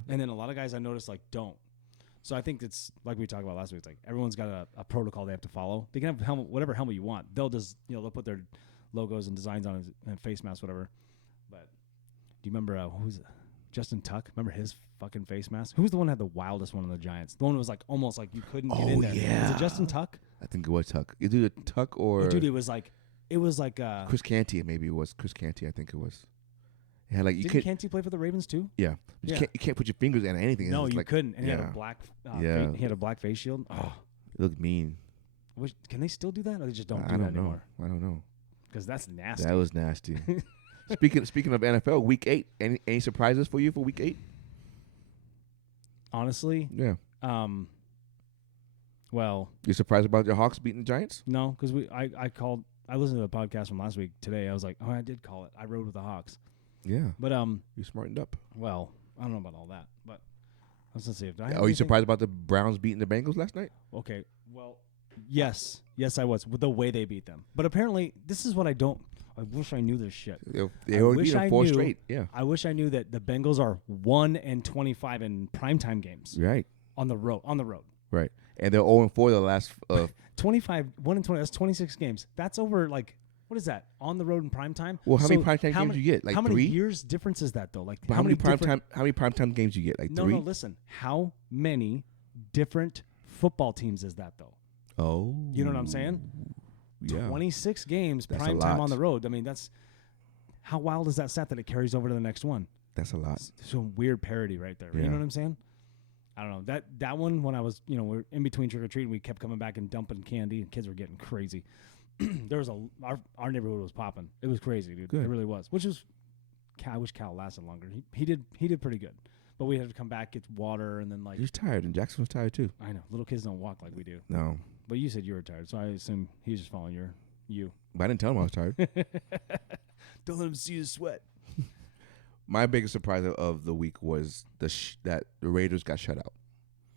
and then a lot of guys I noticed like don't. So I think it's like we talked about last week. It's like everyone's got a protocol they have to follow. They can have helmet, whatever helmet you want. They'll just they'll put their logos and designs on his and face mask, whatever. But do you remember who's Justin Tuck? Remember his fucking face mask? Who's the one that had the wildest one on the Giants? The one that was like almost like you couldn't get in there. Was yeah. it Justin Tuck? I think it was Tuck. Either Tuck or Oh, dude, it was like Chris Canty. Maybe it was Chris Canty. I think it was. It had like you didn't could. Canty play for the Ravens too? Yeah. But Yeah. You can't put your fingers in anything. No, It's you like, couldn't. And he had yeah. a black Yeah. he had a black face shield. Oh, It looked mean. can they still do that, or they just don't I do that don't know. anymore? I don't know. Because that's nasty. That was nasty. Speaking of NFL, Week 8. Any surprises for you for Week 8? Honestly, Yeah. well, You surprised about your Hawks beating the Giants? no, because I listened to the podcast from last week today. I was like, oh, I did call it. I rode with the Hawks, Yeah. but You smartened up. well, I don't know about all that, but let's see if I have Are you anything- surprised about the Browns beating the Bengals last night? Okay, well, yes, I was with the way they beat them, but apparently this is what I don't. I wish I knew this shit. They I already wish beat them I 4 knew- straight. Yeah. I wish I knew that the Bengals are 1-25 in primetime games Right. on the road. Right. And they're 0-4 the last 25, 1-20. That's 26 games. That's over like what is that on the road in primetime? Well, how many So primetime games you get? Like how 3? many years difference is that though? Like But how many primetime games you get? Like No, 3? no. Listen, how many different football teams is that though? Oh. You know what I'm saying? Yeah. 26 games That's a prime lot. time on the road. I mean, that's how wild is that stat that it carries over to the next one? That's a lot. It's some weird parody right there. You Yeah. know what I'm saying? I don't know. That one when I was, we're in between trick or treat and we kept coming back and dumping candy and kids were getting crazy. There was our neighborhood was popping. It was crazy, dude. Good. It really was. Which was I wish Cal lasted longer. He did pretty good. But we had to come back, get water, and then like He's tired, and Jackson was tired too. I know little kids don't walk like we do. No. But you said you were tired, so I assume he's just following you. But I didn't tell him I was tired. Don't let him see you sweat. My biggest surprise of the week was that the Raiders got shut out.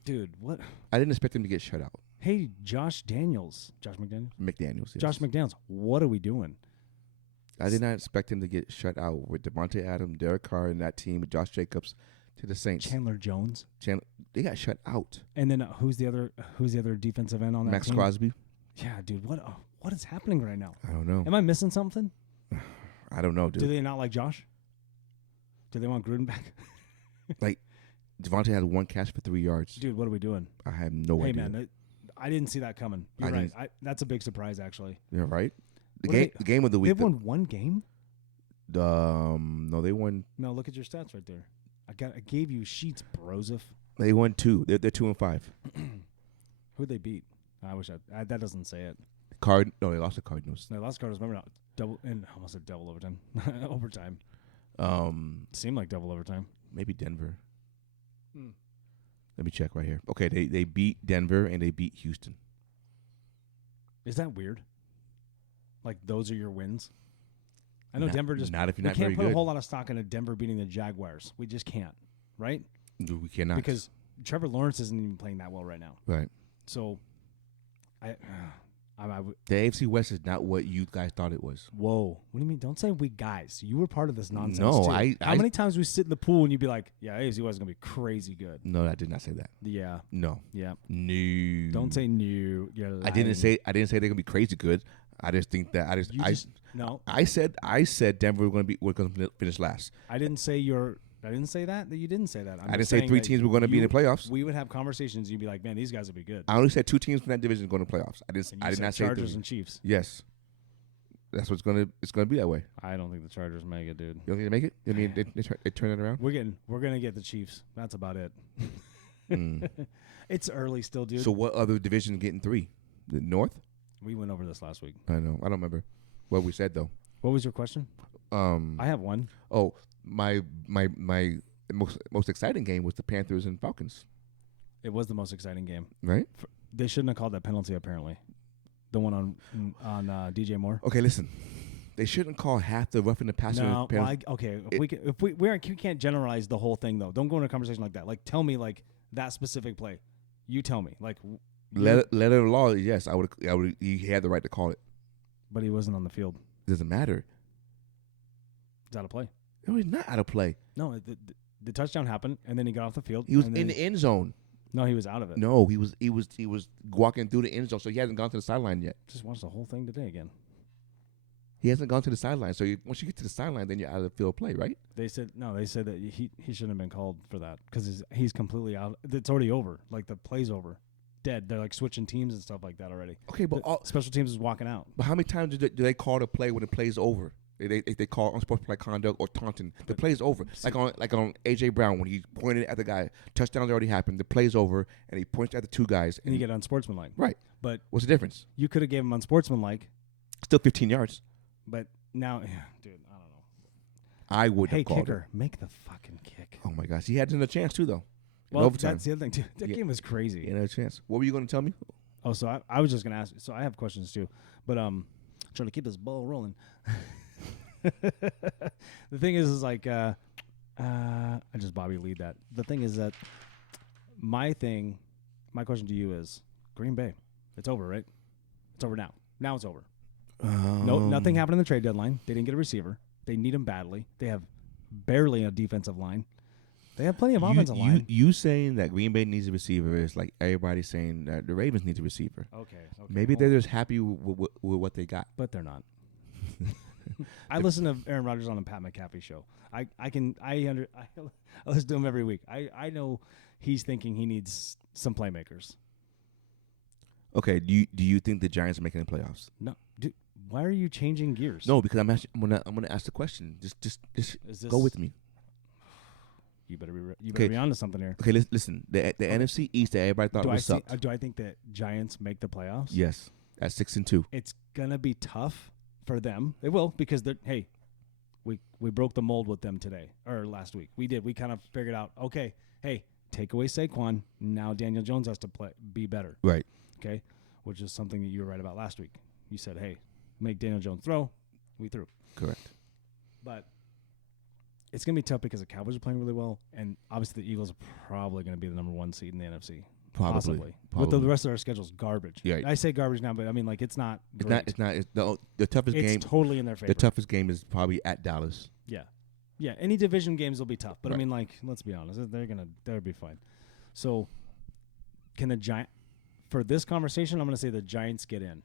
Dude, what? I didn't expect them to get shut out. Hey, Josh McDaniels. McDaniels. Yes. Josh McDaniels, what are we doing? I did not expect him to get shut out with Devontae Adams, Derek Carr, and that team with Josh Jacobs to the Saints. Chandler Jones. They got shut out. And then who's the other defensive end on that Max team? Crosby. Yeah, dude. What is happening right now? I don't know. Am I missing something? I don't know, dude. Do they not like Josh? Do they want Gruden back? Like, Devontae had one catch for 3 yards. Dude, what are we doing? I have no idea. Hey, man, I didn't see that coming. You're right. That's a big surprise, actually. Yeah, right? The game of the week. They've won one game? No, they won. No, look at your stats right there. I gave you sheets, Broseph. They won 2. They're 2-5. Who'd they beat? I wish that doesn't say it. No, they lost the Cardinals. They lost Cardinals. Remember, almost said double overtime. Overtime. Seemed like double overtime. Maybe Denver. Let me check right here. Okay, they beat Denver and they beat Houston. Is that weird? Like those are your wins? I know Denver just not if you're not we very can't put good. a whole lot of stock into Denver beating the Jaguars. We just can't, right? We cannot Because Trevor Lawrence isn't even playing that well right now. Right. So, The AFC West is not what you guys thought it was. Whoa. What do you mean? Don't say we guys. You were part of this nonsense. No, too. How many times we sit in the pool and you'd be like, yeah, AFC West is going to be crazy good. No, I did not say that. Yeah. No. Yeah. No. Don't say new. You're lying. I didn't say they're going to be crazy good. I just think that no. I said Denver we're going to finish last. I didn't say that you didn't say that. I didn't say 3 teams were going to be in the playoffs. We would have conversations. You'd be like, man, these guys would be good. I only said 2 teams from that division going to playoffs. I did not say Chargers 3. and Chiefs. Yes. That's what's going to be that way. I don't think the Chargers make it, dude. You don't think they make it? I mean, they turn it around? We're gonna get the Chiefs. That's about it. It's early still, dude. So what other division getting 3? The North? We went over this last week. I know. I don't remember what we said though. What was your question? I have one. Oh, my most exciting game was the Panthers and Falcons. It was the most exciting game. Right? They shouldn't have called that penalty. Apparently, the one on DJ Moore. Okay, listen. They shouldn't call half the roughing the passer. No, we can't generalize the whole thing though. Don't go into a conversation like that. Like, tell me like that specific play. You tell me like. Letter of law, yes, I would. He had the right to call it, but he wasn't on the field. It doesn't matter. It's out of play. No, he's not out of play. No, the touchdown happened, and then he got off the field. He was in the end zone. No, he was out of it. No, he was walking through the end zone, so he hasn't gone to the sideline yet. Just watch the whole thing today again. He hasn't gone to the sideline, so once you get to the sideline, then you're out of the field play, right? They said that he shouldn't have been called for that because he's completely out. It's already over. Like the play's over. Dead. They're like switching teams and stuff like that already. Okay, but special teams is walking out. But how many times do they call the play when the play's over? They call unsportsmanlike conduct or taunting. The play's over. Like on AJ Brown when he pointed at the guy. Touchdown's already happened. The play's over, and he points at the 2 guys. And you get unsportsmanlike. Right. But what's the difference? You could have gave him unsportsmanlike. Still 15 yards. But now, dude, I don't know. I would have called kicker, make the fucking kick. Oh my gosh, he had another chance too, though. Well, that's the other thing too. That game was crazy. He had a chance. What were you going to tell me? Oh, so I was just going to ask. So I have questions too, but trying to keep this ball rolling. The thing is like I just Bobby lead that. The thing is that my question to you is Green Bay. It's over, right? It's over now. Now it's over. No, nothing happened in the trade deadline. They didn't get a receiver. They need him badly. They have barely a defensive line. They have plenty of offensive line. You saying that Green Bay needs a receiver is like everybody saying that the Ravens need a receiver. Okay. Maybe they're just happy with what they got. But they're not. I listen to Aaron Rodgers on the Pat McAfee show. I listen to him every week. I know he's thinking he needs some playmakers. Okay. Do you think the Giants are making the playoffs? No. Dude, why are you changing gears? No, because I'm gonna ask the question. Just go with me. You better be onto something here. Okay, listen. The NFC East that everybody thought was sucked. Do I think that Giants make the playoffs? Yes, at 6-2. It's gonna be tough for them. It will because we broke the mold with them today or last week. We did. We kind of figured out. Okay, hey, take away Saquon. Now Daniel Jones has to be better. Right. Okay, which is something that you were right about last week. You said, hey, make Daniel Jones throw. We threw. Correct. But it's gonna be tough because the Cowboys are playing really well, and obviously the Eagles are probably gonna be the number 1 seed in the NFC. Possibly. But the rest of our schedule's garbage. Yeah. I say garbage now, but I mean, like, it's not great. It's not. It's the toughest game. It's totally in their favor. The toughest game is probably at Dallas. Yeah. Yeah, any division games will be tough. But, Right. I mean, like, let's be honest. They'll be fine. So, can the Giants, for this conversation, I'm going to say the Giants get in.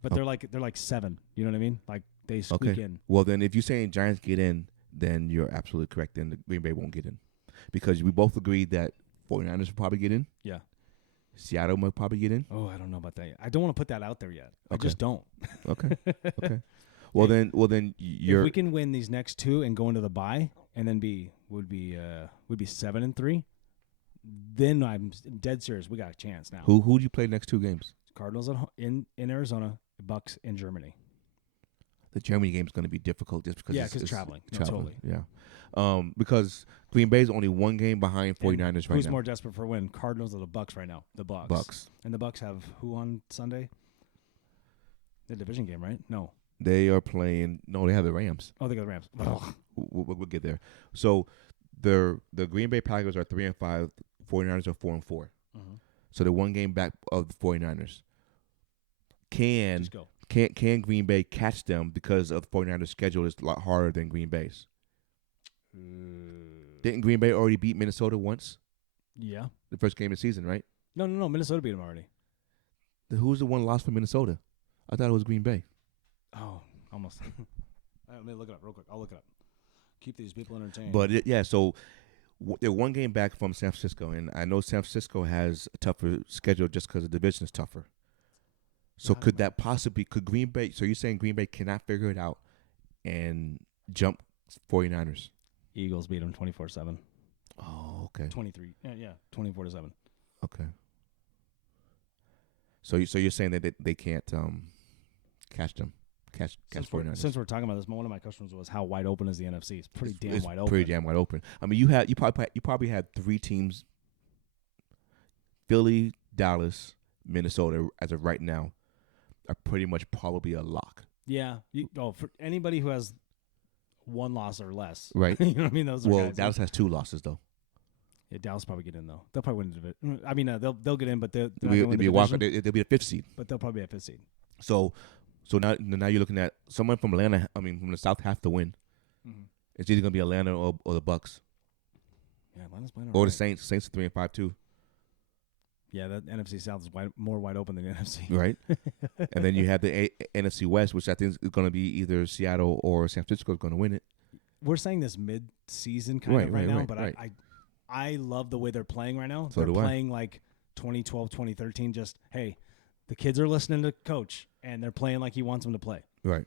But they're like 7. You know what I mean? Like, they squeak in. Well, then if you're saying Giants get in, then you're absolutely correct. Then the Green Bay won't get in. Because we both agreed that 49ers will probably get in. Yeah. Seattle might probably get in. Oh, I don't know about that yet. I don't want to put that out there yet. I Okay. just don't. Okay. Okay. Well then you're. If we can win these next 2 and go into the bye and then would be 7-3, then I'm dead serious. We got a chance now. Who do you play next 2 games? Cardinals in Arizona, Bucks in Germany. The Germany game is going to be difficult just because because traveling. No, traveling. totally. Yeah. Because Green Bay is only 1 game behind 49ers right now. Who's more desperate for a win? Cardinals or the Bucks right now? The Bucks. Bucks. And the Bucks have who on Sunday? The division game, right? No. They are playing. No, they have the Rams. Oh, they got the Rams. We'll get there. So the Green Bay Packers are 3-5. 49ers are 4-4. Mm-hmm. So they're 1 game back of the 49ers. Just go. Can Green Bay catch them because of the 49ers' schedule is a lot harder than Green Bay's? Didn't Green Bay already beat Minnesota once? Yeah. The first game of the season, right? No. Minnesota beat them already. Who's the one lost for Minnesota? I thought it was Green Bay. Oh, almost. Let me look it up real quick. I'll look it up. Keep these people entertained. But so they're 1 game back from San Francisco, and I know San Francisco has a tougher schedule just because the division is tougher. So could Green Bay? So you're saying Green Bay cannot figure it out and jump 49ers? Eagles beat them 24-7. Oh, okay. 23. Yeah, 24-7. Okay. So you're saying that they can't catch them, catch 49ers. Since we're talking about this, one of my questions was how wide open is the NFC? It's pretty damn wide open. Pretty damn wide open. I mean, you probably had 3 teams: Philly, Dallas, Minnesota, as of right now, are pretty much probably a lock. Yeah. For anybody who has 1 loss or less, right? You know what I mean? Those are guys. Dallas has 2 losses though. Yeah, Dallas probably get in though. They'll probably win the division. I mean, they'll get in, but they'll be a walk. They'll be a 5th seed. But they'll probably be a 5th seed. So now you're looking at someone from Atlanta. I mean, from the South have to win. Mm-hmm. It's either gonna be Atlanta or the Bucks. Yeah, Atlanta's playing. Or the Saints. Saints are 3-5 too. Yeah, that NFC South is more wide open than the NFC. Right. And then you have the NFC West, which I think is going to be either Seattle or San Francisco is going to win it. We're saying this mid-season kind of right now, but I love the way they're playing right now. So they're playing like 2012, 2013, just, hey, the kids are listening to Coach, and they're playing like he wants them to play. Right.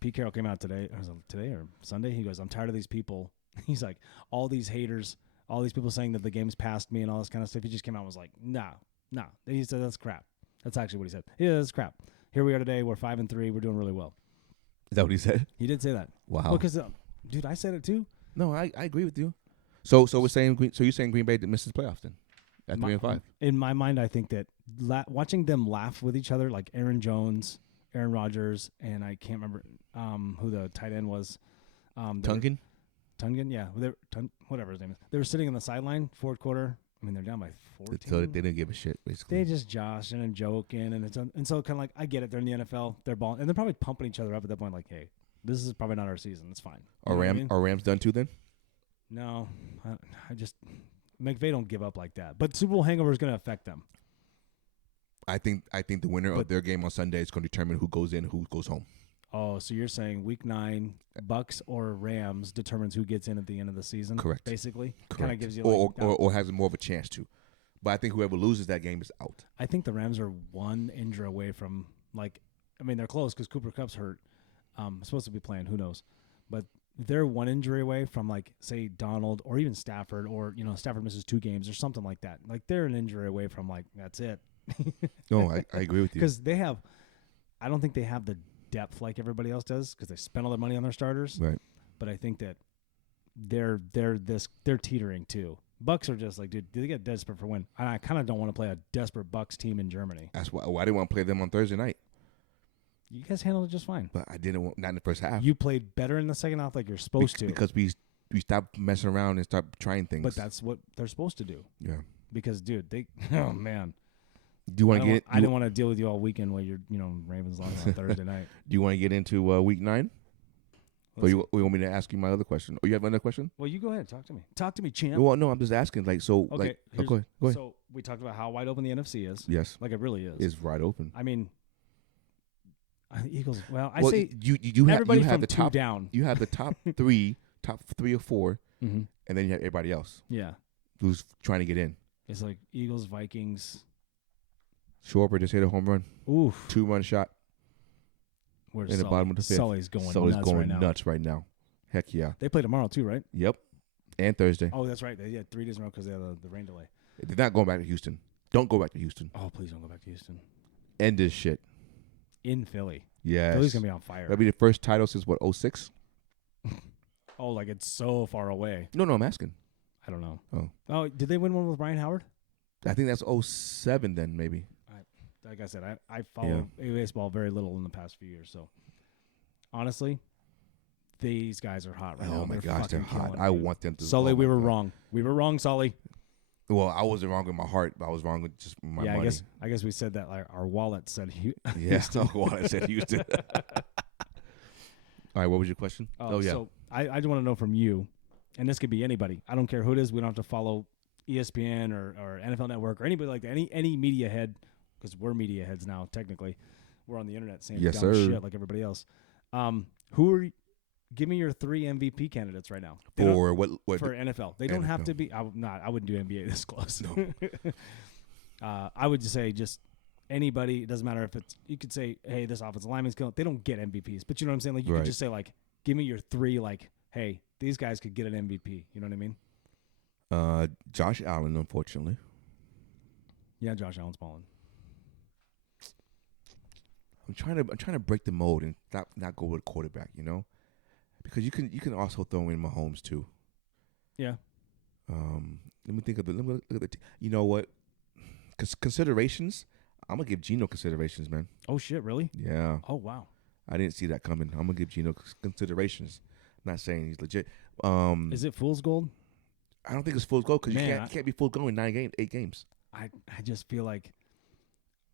Pete Carroll came out today or Sunday. He goes, I'm tired of these people. He's like, all these haters, all these people saying that the game's past me and all this kind of stuff. He just came out and was like, nah. He said, that's crap. That's actually what he said. Yeah, that's crap. Here we are today. We're 5-3. We're doing really well. Is that what he said? He did say that. Wow. Well, because, dude, I said it too. No, I agree with you. So we're saying. So you're saying Green Bay misses playoffs then? At 3-5. In my mind, I think that watching them laugh with each other, like Aaron Jones, Aaron Rodgers, and I can't remember who the tight end was. Tungan? Tungan, yeah. Whatever his name is. They were sitting on the sideline, 4th quarter. I mean, they're down by 14. So they didn't give a shit, basically. They just joshing and joking, and so kind of like, I get it. They're in the NFL. They're balling, and they're probably pumping each other up at that point. Like, hey, this is probably not our season. It's fine. Are Rams done too then? No, I just McVay don't give up like that. But Super Bowl hangover is going to affect them. I think the winner of their game on Sunday is going to determine who goes in, who goes home. Oh, so you're saying Week 9, Bucks or Rams determines who gets in at the end of the season? Correct. Basically, kind of gives you or has more of a chance to. But I think whoever loses that game is out. I think the Rams are 1 injury away from they're close because Cooper Kupp's hurt. Supposed to be playing, who knows? But they're 1 injury away from say Donald or even Stafford, or Stafford misses 2 games or something like that. Like they're an injury away from that's it. No, I agree with you. Because I don't think they have the depth like everybody else does because they spend all their money on their starters. Right. But I think that they're teetering too. Bucks are just like, dude, they get desperate for win. And I kind of don't want to play a desperate Bucks team in Germany. That's why I didn't want to play them on Thursday night. You guys handled it just fine. But I didn't want, not in the first half. You played better in the second half like you're supposed to. Because we stop messing around and start trying things. But that's what they're supposed to do. Yeah. Because, dude, oh, man. Do you want to get? I didn't want to deal with you all weekend while you're, Ravens lost on Thursday night. Do you want to get into Week 9? Or you want me to ask you my other question? Or you have another question? Well, you go ahead. Talk to me. Talk to me, champ. Well, no, I'm just asking. Like, so, Okay. go ahead. So we talked about how wide open the NFC is. Yes. Like it really is. It's wide open. I mean, Eagles. Well, I Well, say you everybody have from the two top down. You have the top top three or four, Mm-hmm. and then you have everybody else Yeah. who's trying to get in. It's like Eagles, Vikings. Schwarber just hit a home run, Oof. 2-run shot Where's in the bottom of the fifth. Sully's going nuts right now. Heck yeah. They play tomorrow too, right? Yep. And Thursday. Oh, that's right. They had 3 days in a row because they had the rain delay. They're not going back to Houston. Don't go back to Houston. Oh, please don't go back to Houston. End this shit. In Philly. Yes. Philly's going to be on fire. That'll be the first title since, 06? Oh, like it's so far away. No, I'm asking. I don't know. Oh. Did they win one with Ryan Howard? I think that's 07 then, maybe. Like I said, I follow baseball very little in the past few years. So, honestly, these guys are hot right now. Oh, my gosh, they're hot. Killing, I want them to. Sully, oh we my were God. wrong. We were wrong, Sully. Well, I wasn't wrong with my heart, but I was wrong with just my money. I guess we said that like our wallet said Yeah, well, I said Houston. All right, what was your question? So I just want to know from you, and this could be anybody. I don't care who it is. We don't have to follow ESPN or NFL Network or anybody like that. Any media head, because we're media heads now. Technically, we're on the internet saying Yes, dumb sir. shit like everybody else. Give me your 3 MVP candidates right now. For what? For NFL. They don't have NFL. to be. I wouldn't do NBA this close. No. I would just say just anybody. It doesn't matter if it's. You could say, hey, this offensive lineman's killing. They don't get MVPs, but you know what I'm saying. Like you could just say like, give me your 3. Like, hey, these guys could get an MVP. You know what I mean? Josh Allen, unfortunately. Yeah, Josh Allen's balling. I'm trying to break the mold and not go with a quarterback. You know, because you can also throw in Mahomes too. Yeah. Let me think of it. Let me look at the. You know what? Considerations. I'm gonna give Geno considerations, man. Oh shit! Really? Yeah. Oh wow. I didn't see that coming. I'm gonna give Geno considerations. I'm not saying he's legit. Is it fool's gold? I don't think it's full goal because you can't be full goal in 8 games. I just feel like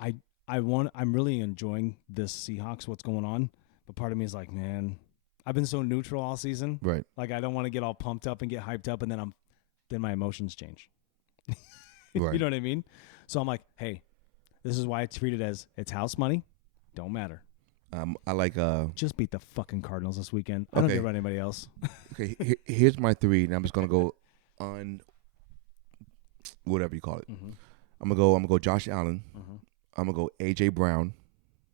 I'm really enjoying this Seahawks, what's going on, but part of me is like, man, I've been so neutral all season. Right. Like I don't want to get all pumped up and get hyped up, and then my emotions change. Right. You know what I mean? So I'm like, hey, this is why I treat it as it's house money. Don't matter. I like Just beat the fucking Cardinals this weekend. I don't care about anybody else. Okay, here's my 3, and I'm just gonna go on whatever you call it. Mm-hmm. I'm gonna go Josh Allen. Mm-hmm. I'm gonna go AJ Brown,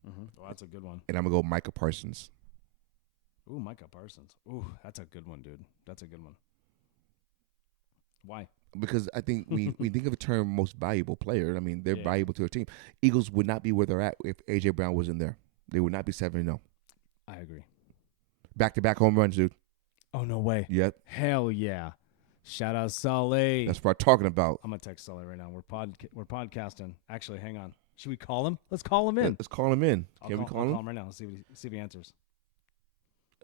Mm-hmm. Oh, that's a good one. and I'm gonna go Micah Parsons. Ooh, Micah Parsons. Ooh, that's a good one, dude. That's a good one. Why? Because I think we think of the term most valuable player. I mean, they're valuable to their team. Eagles would not be where they're at if AJ Brown wasn't there. They would not be 7-0. I agree. Back-to-back home runs, dude. Oh, no way. Yep. Hell yeah. Shout out Sully. That's what I'm talking about. I'm going to text Sully right now. We're podcasting. Actually, hang on. Should we call him? Let's call him in. Let's call him in. Can we call him? I'll call him right now. See if he answers.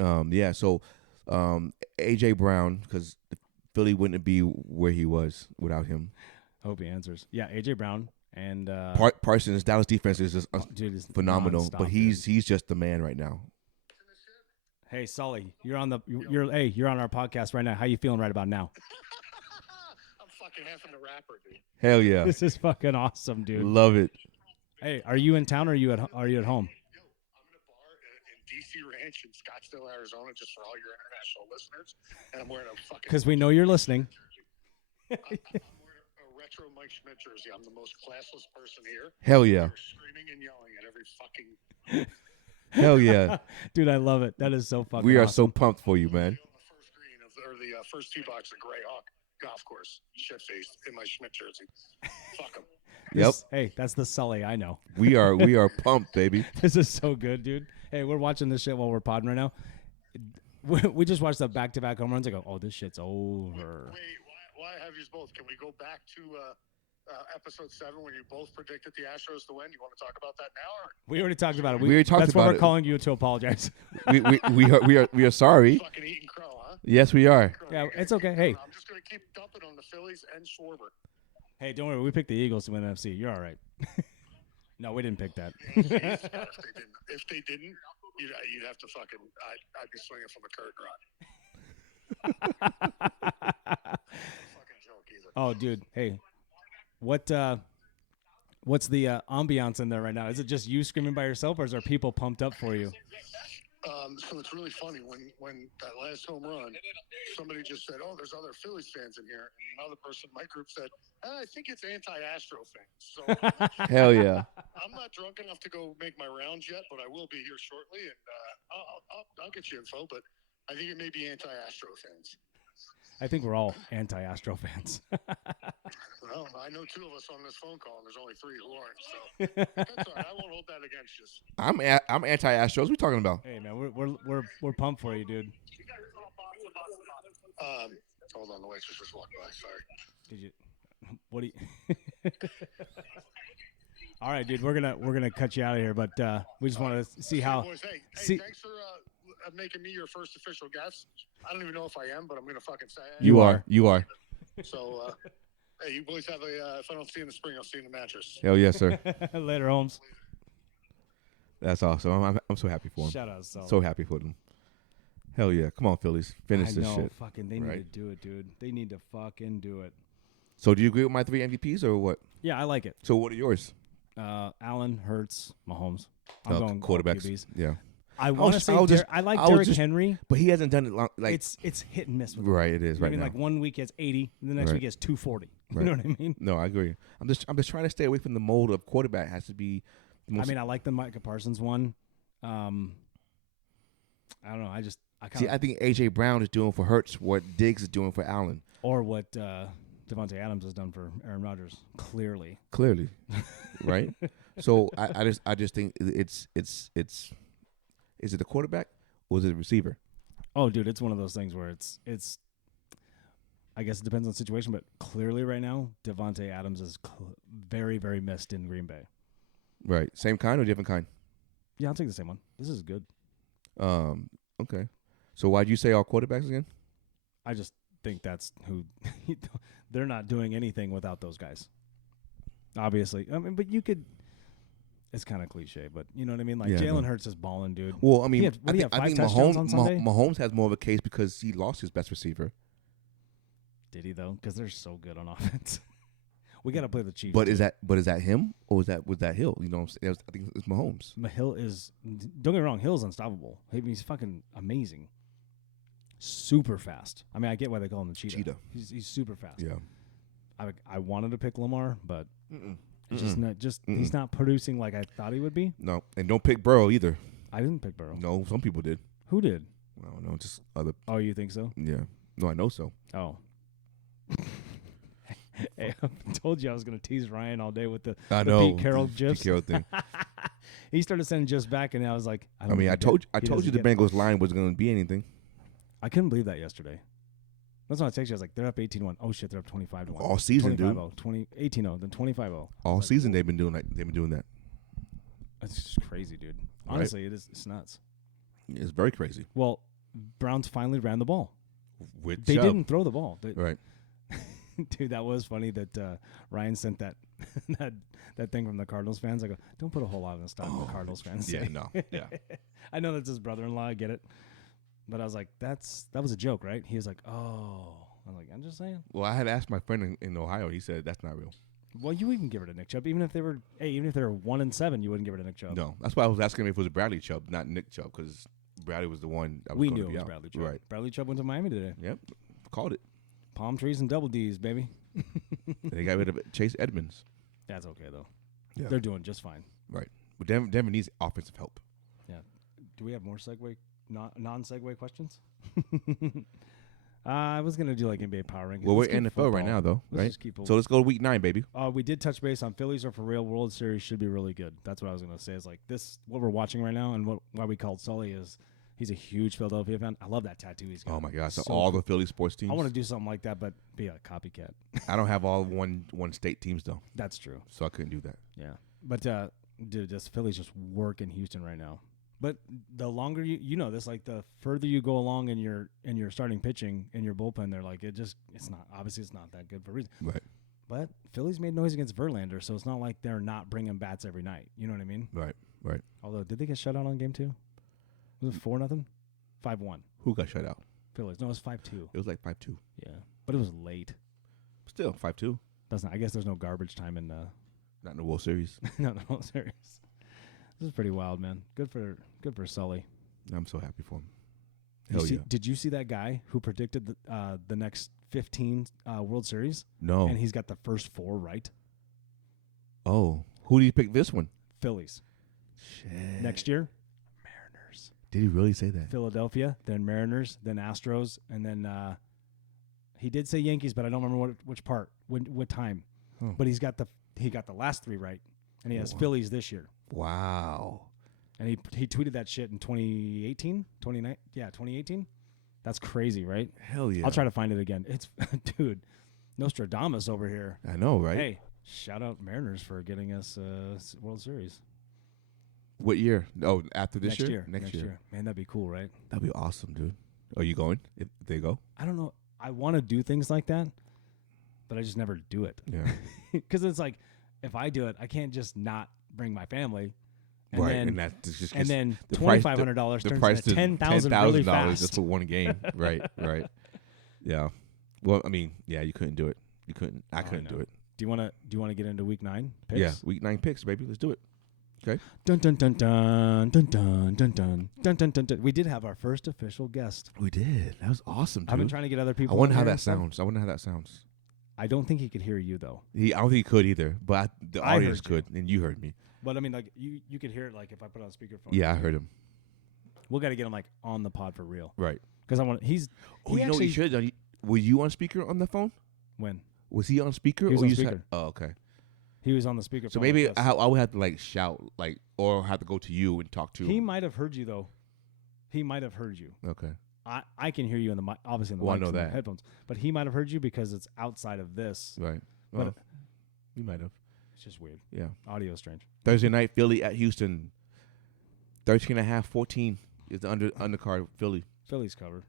Yeah, so AJ Brown, because Philly wouldn't be where he was without him. I hope he answers. Yeah, AJ Brown and Parsons. Dallas defense is just dude, phenomenal, nonstop, but he's just the man right now. Hey Sully, you're on our podcast right now. How you feeling right about now? I'm fucking effing the rapper, dude. Hell yeah, This is fucking awesome, dude. love it. Hey, are you in town or are you at home? Yo, I'm in a bar in DC Ranch in Scottsdale, Arizona, just for all your international listeners, and I'm wearing a fucking. Because we know you're listening. I'm wearing a retro Mike Schmidt jersey. I'm the most classless person here. Hell yeah, You're screaming and yelling at every fucking. hell yeah. Dude, I love it. That is so fucking We are awesome. so pumped for you, man. On the first green or the first tee box of Greyhawk golf course, shit faced in my Schmidt jersey. Fuck him. Yep, Hey, that's the Sully I know. we are pumped, baby. This is so good, dude. Hey, we're watching this shit while we're podding right now. We just watched the back-to-back home runs. I go, oh, this shit's over. Wait, why have you both? Can we go back to episode 7 when you both predicted the Astros to win? You want to talk about that now? Or? We already talked about it. We already talked that's why about we're it. calling you to apologize. we are sorry. Fucking eating crow, huh? Yes, we are. Yeah, it's okay. Hey. I'm just going to keep dumping on the Phillies and Schwarber. Hey, don't worry. We picked the Eagles to win NFC. You're all right. No, we didn't pick that. If they didn't, you'd have to fucking. I'd be swinging from a curtain rod. Fucking joke either. Oh, dude. Hey, what's the ambiance in there right now? Is it just you screaming by yourself, or is there people pumped up for you? So it's really funny when that last home run, somebody just said, "Oh, there's other Phillies fans in here," and another person in my group said, "I think it's anti-Astro fans." So Hell yeah. I'm not drunk enough to go make my rounds yet, but I will be here shortly, and I'll get you info. But I think it may be anti-Astro fans. I think we're all anti-Astro fans. Well, I know 2 of us on this phone call, and there's only 3 who aren't. So that's all right. I won't hold that against you. I'm anti-Astros. What are we talking about? Hey man, we're pumped for you, dude. Hold on, the waitress just walked by. Sorry. Did you? What do you? All right, dude. We're gonna cut you out of here, but we just want to see how. Boys, hey, see, thanks for making me your first official guest. I don't even know if I am, but I'm gonna fucking say I am. You are. So, hey, you boys have a. If I don't see you in the spring, I'll see you in the mattress. Hell yes, sir. Later, Holmes. That's awesome. I'm so happy for him. Shout out, so happy for them. Hell yeah. Come on, Phillies. Finish this shit. Fucking, they need to do it, dude. They need to fucking do it. So do you agree with my 3 MVPs or what? Yeah, I like it. So what are yours? Allen, Hurts, Mahomes. I'm going quarterbacks. QBs. Yeah. I want to say I like Derrick Henry, but he hasn't done it long. Like it's hit and miss with right. him. It is I right mean, now. like 1 week it's 80, and the next week it's 240. You know what I mean? No, I agree. I'm just trying to stay away from the mold of quarterback. Has to be. I mean, I like the Micah Parsons one. I don't know. I think AJ Brown is doing for Hurts what Diggs is doing for Allen, or what Devontae Adams has done for Aaron Rodgers. Clearly, right? So I just think it's is it the quarterback or is it the receiver? Oh, dude, it's one of those things where it's. I guess it depends on the situation, but clearly right now, Devontae Adams is very, very missed in Green Bay. Right, same kind or different kind? Yeah, I'll take the same one. This is good. Okay. So why'd you say all quarterbacks again? I just think that's who they're not doing anything without those guys. Obviously, I mean, but you could. It's kind of cliche, but you know what I mean. Like Jalen Hurts is balling, dude. Well, I mean, I think Mahomes has more of a case because he lost his best receiver. Did he though? Because they're so good on offense. We got to play the Chiefs. But is that him or was that Hill? You know what I'm saying? I think it's Mahomes. Hill is. Don't get me wrong. Hill's unstoppable. He's fucking amazing. Super fast. I mean, I get why they call him the cheetah. He's super fast. Yeah. I wanted to pick Lamar, but it's just not. He's not producing like I thought he would be. No, and don't pick Burrow either. I didn't pick Burrow. No, some people did. Who did? I don't know. Just other. Oh, you think so? Yeah. No, I know so. Oh. Hey, I told you I was going to tease Ryan all day with the Pete Carroll gifs. Pete Carroll thing. He started sending gifs back, and I was like, I told you the Bengals line wasn't going to be anything. I couldn't believe that yesterday. That's when I texted you. I was like, they're up 18-1. Oh shit, they're up 25-1. All season, dude. 18-0, then 25-0. All season they've been doing that. They've been doing that. That's just crazy, dude. Honestly, it's nuts. It's very crazy. Well, Browns finally ran the ball. They didn't throw the ball. Right. Dude, that was funny that Ryan sent that that thing from the Cardinals fans. I go, don't put a whole lot of stuff in the Cardinals fans. Yeah, no. Yeah. I know that's his brother-in-law. I get it. But I was like, that was a joke, right? He was like, oh. I'm like, I'm just saying. Well, I had asked my friend in Ohio. He said that's not real. Well, you wouldn't give it to Nick Chubb. Even if they were 1-7, you wouldn't give it to Nick Chubb. No. That's why I was asking if it was Bradley Chubb, not Nick Chubb, because Bradley was the one that was we going knew to be it was out. Bradley Chubb. Right. Bradley Chubb went to Miami today. Yep. Called it. Palm trees and double D's, baby. They got rid of Chase Edmonds. That's okay, though. Yeah. They're doing just fine. Right. But Denver needs offensive help. Yeah. Do we have more non-segue questions? I was going to do like NBA Power Rankings. Well, we're NFL right now, though, right? So let's go to week 9, baby. We did touch base on Phillies are for real. World Series should be really good. That's what I was going to say. Is like this, what we're watching right now, and why we called Sully is he's a huge Philadelphia fan. I love that tattoo he's got. Oh, my God. So all the Philly sports teams? I want to do something like that, but be a copycat. I don't have all one state teams, though. That's true. So I couldn't do that. Yeah. But, dude, this Phillies just work in Houston right now. But the longer you know this, like the further you go along in your starting pitching in your bullpen, they're like it's not that good for a reason. Right. But Phillies made noise against Verlander, so it's not like they're not bringing bats every night. You know what I mean? Right. Right. Although, did they get shut out on game 2? Was it 4-0? 5-1. Who got shut out? Phillies. No, it was 5-2. It was like 5-2. Yeah, but it was late. Still 5-2. I guess there's no garbage time in Not in the World Series. no World Series. This is pretty wild, man. Good for Sully. I'm so happy for him. Hell yeah. Did you see that guy who predicted the next 15 World Series? No. And he's got the first 4 right. Oh, who do you pick this one? Phillies. Shit. Next year, Mariners. Did he really say that? Philadelphia, then Mariners, then Astros, and then he did say Yankees, but I don't remember which part, what time. Oh. But he got the last 3 right, and he has Phillies this year. Wow. And he tweeted that shit in 2018, 2018. That's crazy, right? Hell yeah. I'll try to find it again. It's dude, Nostradamus over here. I know, right? Hey, shout out Mariners for getting us World Series. What year? Oh, after this Next year. Next year. Man, that'd be cool, right? That'd be awesome, dude. Are you going? If they go? I don't know. I want to do things like that, but I just never do it. Yeah. Because it's like, if I do it, I can't just not bring my family. And right. then, And that's just and then the $2,500 the turns price into $10,000 really fast. just for one game. Right. Right. Yeah. Well, I mean, yeah, you couldn't do it. You couldn't. I couldn't do it. Do you want to get into week 9 picks? Yeah, week 9 picks, baby. Let's do it. Okay. Dun dun dun dun dun dun dun dun dun dun dun dun. We did have our first official guest. We did. That was awesome, dude. I've been trying to get other people. I wonder on how here that and stuff. sounds. I wonder how that sounds. I don't think he could hear you though. I don't think he could either, but the I audience heard you. could, and you heard me. But I mean, like you could hear it like if I put it on speakerphone. Yeah, I heard him. We'll got to get him like on the pod for real. Right. Because I want. Oh, you know what you should have done? Were you on speaker on the phone? When Was he on speaker? He was or on you speaker. Oh, okay. he was on the speakerphone. So maybe with us. I would have to like shout, like, or have to go to you and talk to He him. might have heard you though. He might have heard you. Okay. I can hear you in the obviously in the Well, I mics know and the that. headphones, but he might have heard you because it's outside of this. Right. But Well, you might have. it's just weird. Yeah. Audio is strange. Thursday night, Philly at Houston. 13.5, 14 is the undercard. Philly. Phillies covered.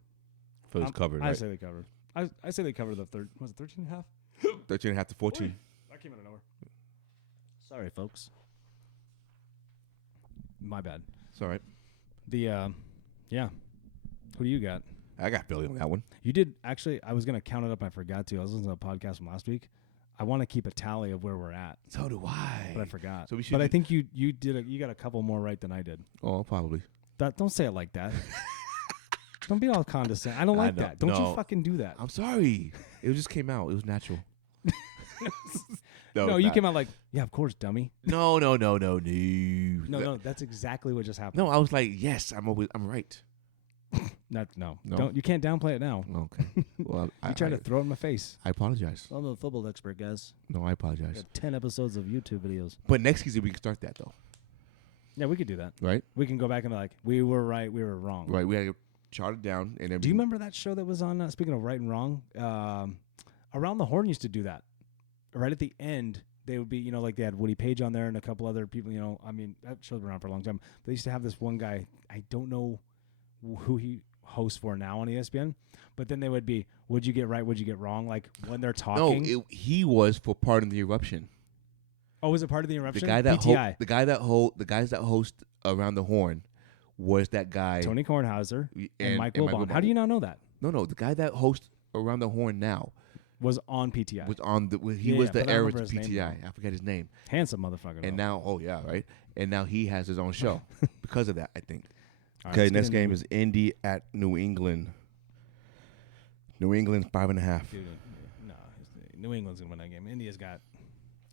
Philly's covered, I right? say they covered. I say they covered the third. Was it 13.5? 13.5 to 14. That came out of nowhere. Sorry, folks. My bad. It's all right. Yeah. Who do you got? I got Philly on that one. You did actually. I was gonna count it up. I forgot to. I was listening to a podcast from last week. I want to keep a tally of where we're at, So do I. but I forgot. So we should But I do- think you did. You got a couple more right than I did. Oh, probably. Don't say it like that. Don't be all condescending. I don't I like know. that. Don't No. you fucking do that. I'm sorry. It just came out. It was natural. No, you came out like, yeah, of course, dummy. No. No, that's exactly what just happened. No, I was like, yes, I'm right. No. No. Don't. You can't downplay it now. Okay. Well, You try to throw it in my face. I apologize. I'm a football expert, guys. No, I apologize. Got 10 episodes of YouTube videos. But next season we can start that though, Yeah, we could do that. right? We can go back and be like, we were right, we were wrong. Right. We had to chart it down and then. Do you remember that show that was on, speaking of right and wrong, Around the Horn used to do that. Right at the end, they would be, like they had Woody Page on there and a couple other people, I mean, that show's been around for a long time. They used to have this one guy, I don't know who he hosts for now on ESPN, but then they would be, would you get right, would you get wrong? Like when they're talking. No, he was for part of the eruption. Oh, was it part of the eruption? The guy that PTI. the guys that host Around the Horn was that guy. Tony Kornhauser and and Mike Mike Wilbon. Wilbon. How do you not know that? No, the guy that hosts Around the Horn now Was on PTI. was on the. He Yeah, was yeah, the but I don't era remember to his name, PTI. I forget his name. Handsome motherfucker. And though. now, oh yeah, right. And now he has his own show because of that. I think. All right, Okay, let's next get game into- is Indy at New England. New England 5.5. Dude, no, New England's gonna win that game.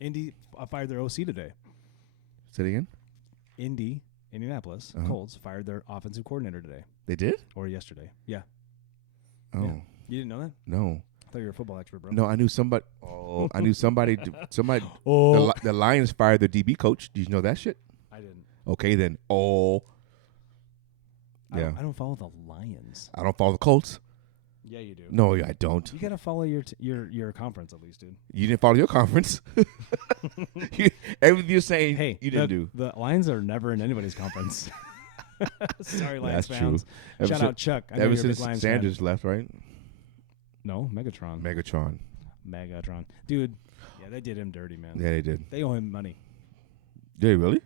Indy fired their OC today. Say it again. Indianapolis Colts fired their offensive coordinator today They did? or yesterday. Yeah, Oh Yeah. You didn't know that? no, I thought you were a football expert, bro. no. I knew somebody. Oh, I knew somebody. Somebody. Oh, The Lions fired their DB coach. Did you know that shit? I didn't. Okay, then. Oh, yeah. I don't follow the Lions. I don't follow the Colts. Yeah, you do. No, I don't. You gotta follow your conference at least, dude. You didn't follow your conference. Everything you're saying, Hey, you didn't do. The Lions are never in anybody's conference. Sorry, Lions That's fans. true. Shout out Chuck. I know Ever you're a big since Lions Sanders fan. left, right? No, Megatron. Megatron. Dude, yeah, they did him dirty, man. Yeah, they did. They owe him money. Did they really?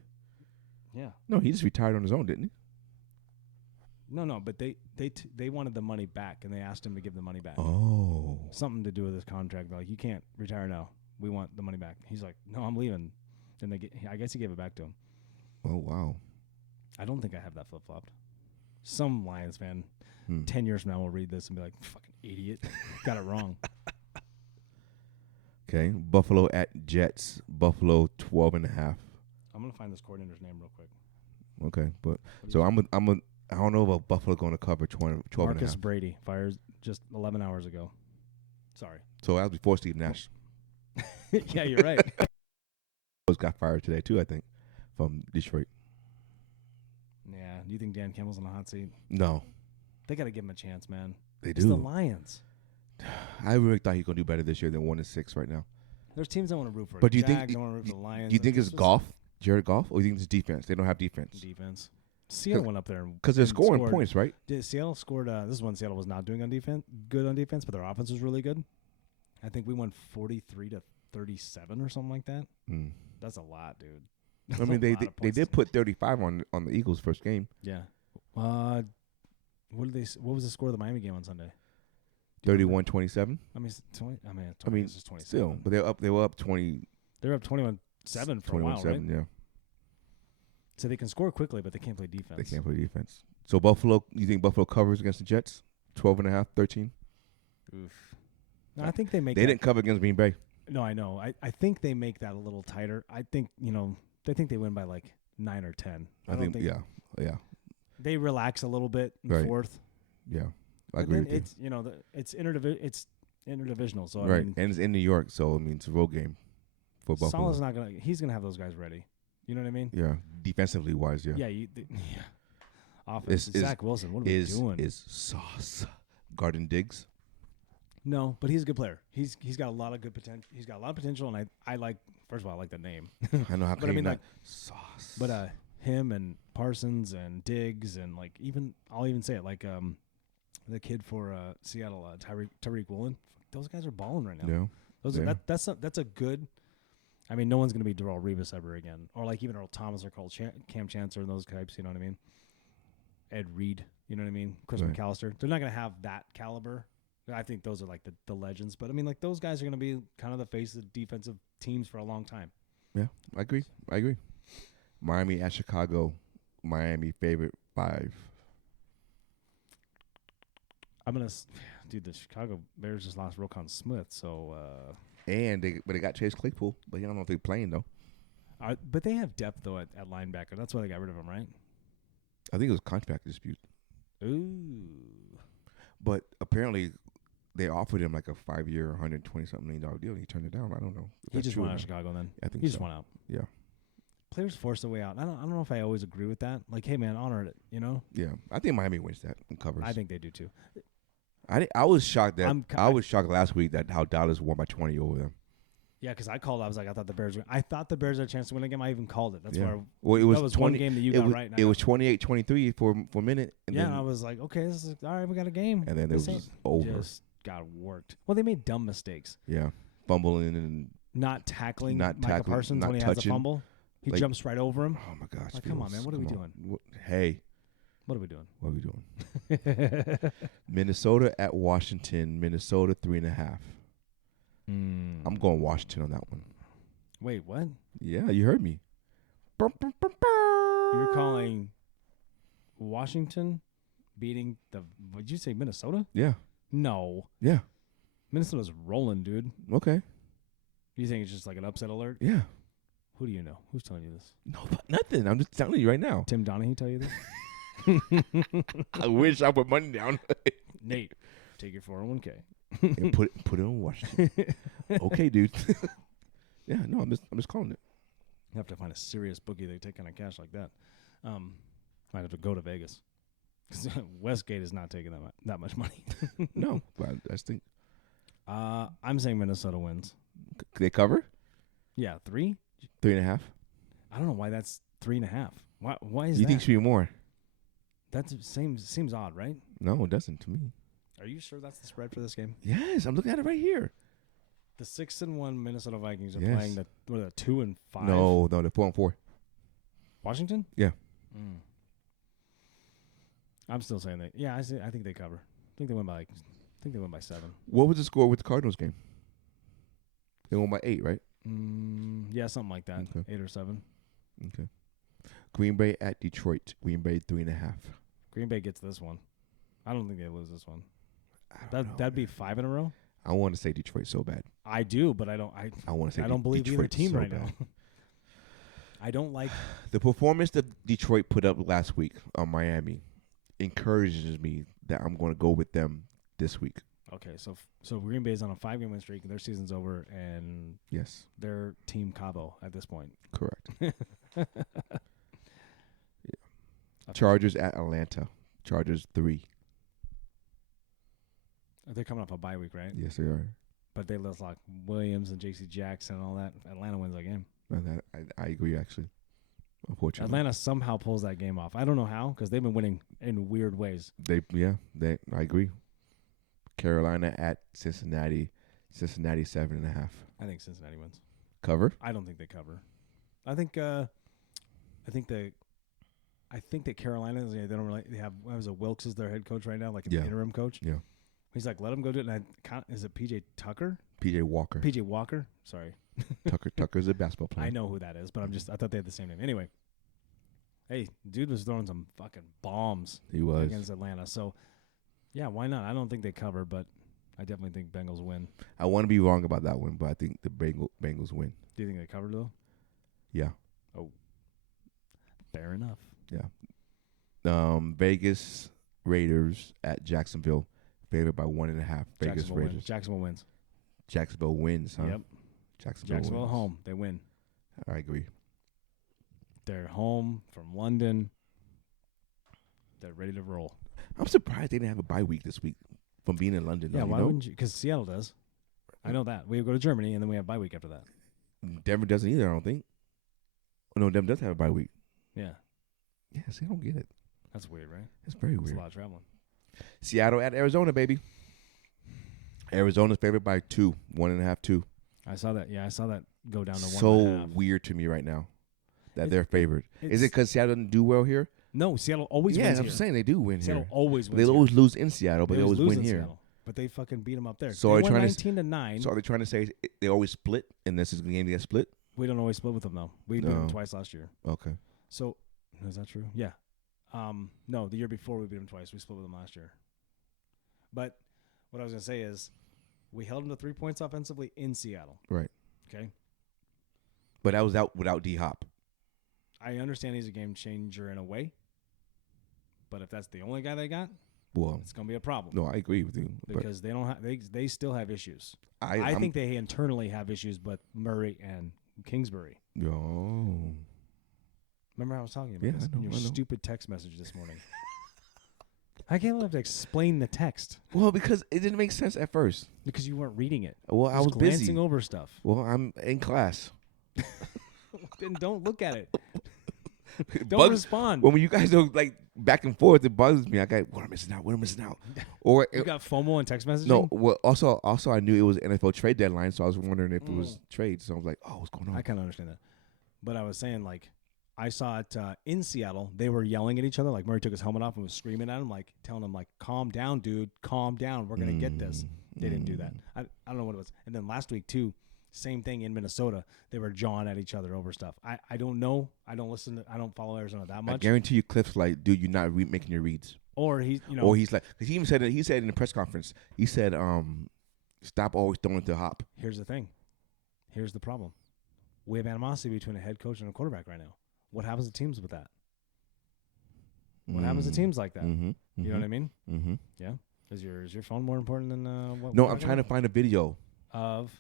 Yeah. No, he just retired on his own, didn't he? No, but they wanted the money back, and they asked him to give the money back. Oh. Something to do with his contract. They're like, you can't retire now. We want the money back. He's like, no, I'm leaving. Then I guess he gave it back to him. Oh, wow. I don't think I have that flip-flopped. Some Lions fan 10 years from now will read this and be like, fucking idiot. Got it wrong. Okay. Buffalo at Jets. Buffalo 12.5. I'm going to find this coordinator's name real quick. Okay. But What do so you I don't know about Buffalo going to cover 12 Marcus 12.5. Brady fires just 11 hours ago. Sorry. So that was before Steve Nash Yeah, you're right. got fired today too, I think, from Detroit. Yeah. Do you think Dan Campbell's on the hot seat? No, They got to give him a chance, man. they It's the do. Lions. I really thought he was going to do better this year than 1-6 right now. There's teams that want to root for. But the do you think- Jags, don't want to root for the Lions. Do you think It's it's just golf, Jared Goff, or do you think it's defense? They don't have defense defense? Seattle went up there because they're and scoring scored. points, right? Seattle scored. This is when Seattle was not doing good on defense, but their offense was really good. I think we won 43-37 or something like that. Mm. That's a lot, dude. I That's mean, a they lot of they points. did put 35 on the Eagles' first game. Yeah. What was the score of the Miami game on Sunday? Do you remember? 31-27. I mean, it's 20. I mean, I mean, it's just 27. still, but they were up 20. They were up 21-7 for a while, right? 21-7, yeah. So they can score quickly, but they can't play defense. They can't play defense. So Buffalo, you think Buffalo covers against the Jets? 12.5, 13? Oof. No, I think they make. They that, didn't cover against Green Bay. No, I know. I think they make that a little tighter. I think they think they win by like 9 or 10. I think yeah. They relax a little bit in Right. fourth. Yeah. I But agree then with you. it's it's interdivisional. So I Right. mean, And it's in New York, so I mean it's a road game for Buffalo. Salah's not gonna. He's gonna have those guys ready. You know what I mean? Yeah. Defensively wise, yeah. Yeah. Yeah. Offense. Is- Zach Wilson. What are we doing? Is Sauce Garden Diggs? No, but he's a good player. He's got a lot of good potential. He's got a lot of potential, and I like. First of all, I like the name. I know how But I can you mean, not like, Sauce. But him and Parsons and Diggs and like I'll even say it like the kid for Seattle, Tyreek Woolen. Those guys are balling right now. yeah. Those Yeah. that's a good. I mean, no one's gonna be Darrell Revis ever again, or like even Earl Thomas or Cam Chancellor and those types. You know what I mean? Ed Reed. You know what I mean? Chris Right. McAllister. They're not gonna have that caliber. I think those are like the legends. But I mean, like those guys are gonna be kind of the face of defensive teams for a long time. Yeah. I agree. Miami at Chicago. Miami favorite 5. I'm gonna, dude. The Chicago Bears just lost Roquan Smith, so. And they got Chase Claypool, but I don't know if they're playing though. But they have depth though at linebacker. That's why they got rid of him, right? I think it was contract dispute. Ooh. But apparently they offered him like a 5-year, $120-something million deal. And he turned it down. I don't know. if He that's just true went or out of not. Chicago then. I think He so. just went out. Yeah. Players force their way out. I don't know if I always agree with that. Like, hey man, honor it. You know. Yeah. I think Miami wins that and covers. I think they do too. I was shocked that I was shocked last week that how Dallas won by 20 over them. Yeah, because I called. I was like, I thought the Bears had a chance to win the game. I even called it. That's Yeah. why. Well, it was That was 20, one game that you it got was, right. and I It got- was 28-23 for a minute. And yeah, then, and I was like, okay, this is all right. We got a game. and then it was This just over. Just got worked. Well, they made dumb mistakes. Yeah. Fumbling and Not tackling Not Micah tackling, Parsons not when he has a touching. fumble. He Like- jumps right over him. oh my gosh. Like, come on, Fields, man, what are we come doing? on. Hey, What are we doing? what are we doing? Minnesota at Washington. Minnesota 3.5. I'm going Washington on that one. Wait, what? Yeah, you heard me. You're calling Washington beating the? Would you say Minnesota? Yeah. No, Yeah. Minnesota's rolling, dude. Okay. You think it's just like an upset alert? Yeah. Who do you know? Who's telling you this? No, nothing. I'm just telling you right now. Tim Donahue tell you this? I wish I put money down Nate, take your 401k. and put it on Washington. Okay, dude. Yeah, no, I'm just calling it. You have to find a serious bookie that take kind of cash like that. Might have to go to Vegas. 'Cause Westgate is not taking that much money. No, but I just think I'm saying Minnesota wins. they cover Yeah, 3. 3.5. I don't know why that's 3.5. Why is You that? think it should be more? That seems odd, right? No, it doesn't to me. Are you sure that's the spread for this game? Yes, I'm looking at it right here. The 6-1 Minnesota Vikings are Yes. playing the 2-5. No, they're 4-4. Washington. Yeah. I'm still saying that. Yeah, I think they cover. I think they win by 7. What was the score with the Cardinals game? They won by 8, right? Yeah, something like that. Okay. 8 or 7. Okay. Green Bay at Detroit. Green Bay 3.5. Green Bay gets this one. I don't think they lose this one. I don't know, That'd be man. 5 in a row. I want to say Detroit so bad. I do, but I don't. I want to say I don't believe Detroit either team so right bad. now. I don't like. The performance that Detroit put up last week on Miami encourages me that I'm going to go with them this week. Okay, so Green Bay's on a 5-game win streak, and their season's over, and Yes, they're Team Cabo at this point. correct. Chargers at Atlanta. Chargers 3. They're coming off a bye week, right? Yes, they are. But they lost like Williams and J.C. Jackson and all that. Atlanta wins that game. I agree, actually. Unfortunately, Atlanta somehow pulls that game off. I don't know how, because they've been winning in weird ways. I agree. Carolina at Cincinnati. Cincinnati 7.5. I think Cincinnati wins. Cover. I don't think they cover. I think that Carolina, they don't really have. Wilkes is their head coach right now, like an interim coach. Yeah. He's like, let him go do it. And is it PJ Tucker? PJ Walker. PJ Walker. Sorry. Tucker's a basketball player. I know who that is, but I thought they had the same name. Anyway, hey, dude was throwing some fucking bombs He was against Atlanta. So, yeah, why not? I don't think they cover, but I definitely think Bengals win. I want to be wrong about that one, but I think the Bengals win. Do you think they cover though? Yeah. Oh, fair enough. Yeah. Vegas Raiders at Jacksonville, favored by 1.5. Vegas Raiders. Jacksonville wins. Jacksonville wins, huh? Yep. Jacksonville wins. home. They win. I agree. They're home from London. They're ready to roll. I'm surprised they didn't have a bye week this week from being in London. Yeah, though, why you know? wouldn't you? Because Seattle does. I know that. We go to Germany, and then we have bye week after that. Denver doesn't either, I don't think. Oh, no, Denver does have a bye week. Yeah. Yes, I don't get it. That's weird, right? It's very That's weird. a lot of traveling. Seattle at Arizona, baby. Arizona's favored by 2, 1.5, 2. I saw that. Yeah, I saw that go down to 1.5. So weird to me right now that they're favored. Is it because Seattle doesn't do well here? No, Seattle always Yeah, wins I'm here. saying they do win Seattle here. always wins They here. always lose in Seattle, but they always lose win in here. Seattle, but they fucking beat them up there. So they are won trying to 19-9. So are they trying to say they always split, and this is the game they get split? We don't always split with them, though. We beat them twice last year. Okay. So, is that true? Yeah. No, the year before we beat them twice. We split with them last year. But what I was going to say is we held them to 3 points offensively in Seattle. Right. Okay? But that was out without D-Hop. I understand he's a game changer in a way. But if that's the only guy they got, Well, it's going to be a problem. no, I agree with you. Because they don't have they still have issues. But I think they internally have issues with Murray and Kingsbury. Oh. Remember I was talking about Yeah, this I know, in your I know. stupid text message this morning. I can't have to explain the text Well, because it didn't make sense at first. because you weren't reading it. Well, I was Just glancing busy. over stuff. Well, I'm in class. Then don't look at it. It Don't bugs- respond. When you guys are like back and forth, it bugs me. I got what am I missing out? What am I missing out? Or You got FOMO and text messaging? no. Well, also I knew it was NFL trade deadline, so I was wondering if it was trade. So I was like, oh, what's going on? I kind of understand that. But I was saying, like, I saw it in Seattle. They were yelling at each other. Like, Murray took his helmet off and was screaming at him, like, telling him, like, calm down, dude. Calm down. We're going to get this. They didn't do that. I don't know what it was. And then last week, too, same thing in Minnesota. They were jawing at each other over stuff. I don't know. I don't listen to, I don't follow Arizona that I much. guarantee you, Cliff's like, dude, you're not making your reads. Or he's, you know. Or he's like, because he even said it. He said in the press conference, he said, stop always throwing to Hop. Here's the thing. Here's the problem. We have animosity between a head coach and a quarterback right now. What happens to teams with that? What happens to teams like that? Mm-hmm, You know what I mean? Mm-hmm. Yeah. Is your phone more important than what? No, we're I'm talking trying to about? find a video. Of.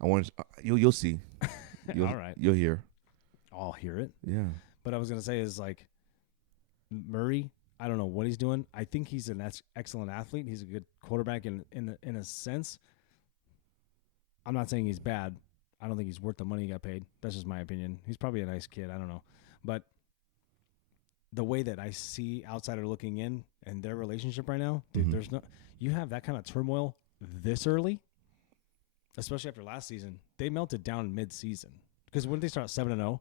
I want you'll see. All right. You'll hear. I'll hear it. Yeah. But I was gonna say is like Murray. I don't know what he's doing. I think he's an excellent athlete. He's a good quarterback in a sense. I'm not saying he's bad. I don't think he's worth the money he got paid. That's just my opinion. He's probably a nice kid. I don't know. But the way that I see outsider looking in and their relationship right now, dude, there's no. You have that kind of turmoil this early, especially after last season. They melted down mid-season because when they start 7-0,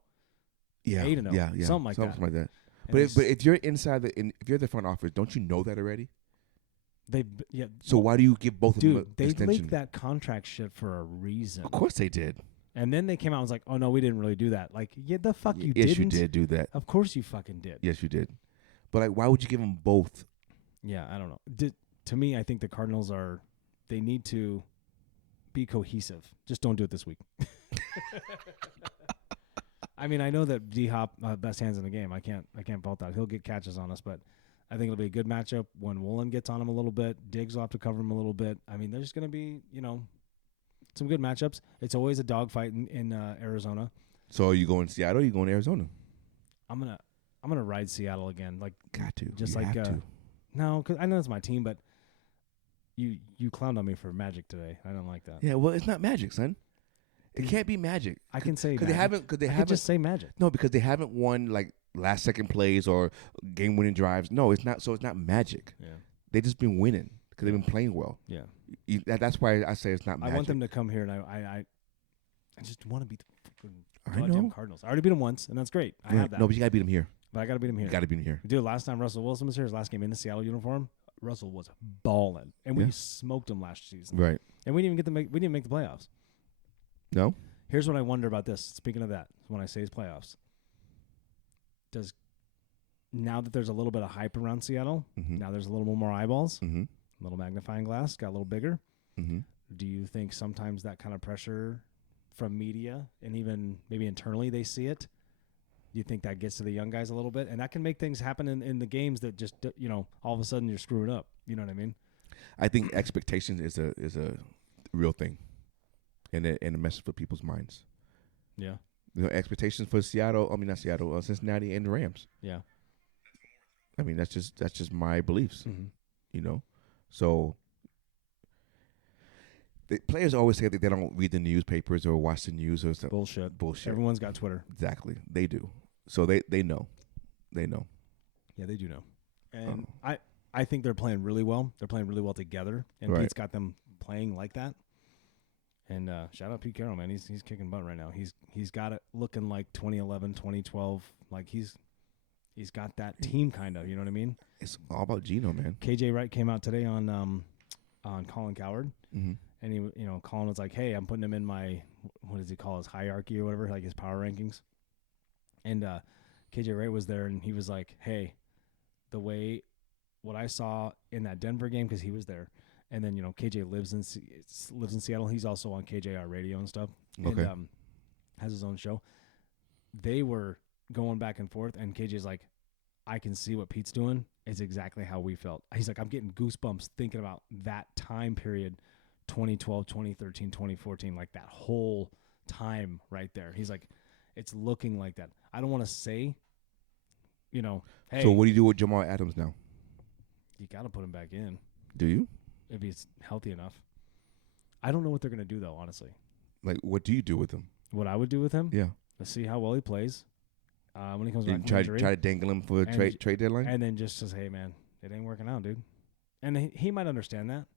Yeah, 8-0, yeah, something like that. But if you're inside if you're the front office, don't you know that already? So why do you give both of them dude, they extension? leaked that contract shit for a reason. Of course they did. And then they came out and was like, "Oh no, we didn't really do that." Like, yeah, the fuck you yes, didn't. you did do that. Of course you fucking did. Yes, you did. But like, why would you give them both? Yeah, I don't know. To me, I think the Cardinals they need to be cohesive. Just don't do it this week. I mean, I know that D-Hop best hands in the game. I can't fault that. He'll get catches on us, but I think it'll be a good matchup when Woolen gets on him a little bit. Diggs will have to cover him a little bit. I mean, there's going to be, some good matchups. It's always a dogfight in Arizona. So are you going to Seattle or are you going to Arizona? I'm gonna ride Seattle again. Like, got to. Just you like have to. no, because I know it's my team, but you clowned on me for Magic today. I don't like that. Yeah, well, it's not Magic, son. It can't be Magic. I can say because they I haven't could just say Magic. No, because they haven't won like last second plays or game winning drives. No, it's not. So it's not Magic. Yeah, They just been winning because they've been playing well. yeah. That's why I say it's not Magic. I want them to come here, and I just want to beat the I goddamn know. Cardinals. I already beat them once, and that's great. I have that. No, but you gotta beat them here. But I got to beat them here. You gotta beat them here. Dude, last time Russell Wilson was here, his last game in the Seattle uniform, Russell was balling, and we smoked him last season. Right. And we didn't even make the playoffs. No. Here's what I wonder about this. Speaking of that, when I say it's playoffs, now that there's a little bit of hype around Seattle, now there's a little more eyeballs, a little magnifying glass, got a little bigger. Do you think sometimes that kind of pressure from media and even maybe internally they see it? Do you think that gets to the young guys a little bit? And that can make things happen in the games that just, all of a sudden you're screwing up. You know what I mean? I think expectations is a real thing, and a message for people's minds. Yeah. Expectations for Cincinnati, and the Rams. Yeah. I mean, that's just my beliefs. So the players always say that they don't read the newspapers or watch the news or something. Bullshit. Everyone's got Twitter. Exactly. They do. So they know. They know. Yeah, they do know. And I think they're playing really well. They're playing really well together. And Pete's got them playing like that. And shout out Pete Carroll, man. He's kicking butt right now. He's got it looking like 2011, 2012. Like he's got that team kind of, you know what I mean? It's all about Geno, man. KJ Wright came out today on Colin Cowherd. And he, Colin was like, "Hey, I'm putting him in my, what does he call his hierarchy or whatever, like his power rankings." And KJ Wright was there, and he was like, "Hey, what I saw in that Denver game, because he was there, and then KJ lives in Seattle. He's also on KJR radio and stuff, okay. And has his own show. They were going back and forth, and KJ's like, I can see what Pete's doing. It's exactly how we felt. He's like, I'm getting goosebumps thinking about that time period." 2012, 2013, 2014, like that whole time right there. He's like, it's looking like that. I don't want to say, hey. So what do you do with Jamal Adams now? You got to put him back in. Do you? If he's healthy enough. I don't know what they're going to do, though, honestly. Like, what do you do with him? What I would do with him? Yeah. Let's see how well he plays. When he comes back from try injury. Try to dangle him for a trade deadline? And then just says, hey, man, it ain't working out, dude. And he might understand that.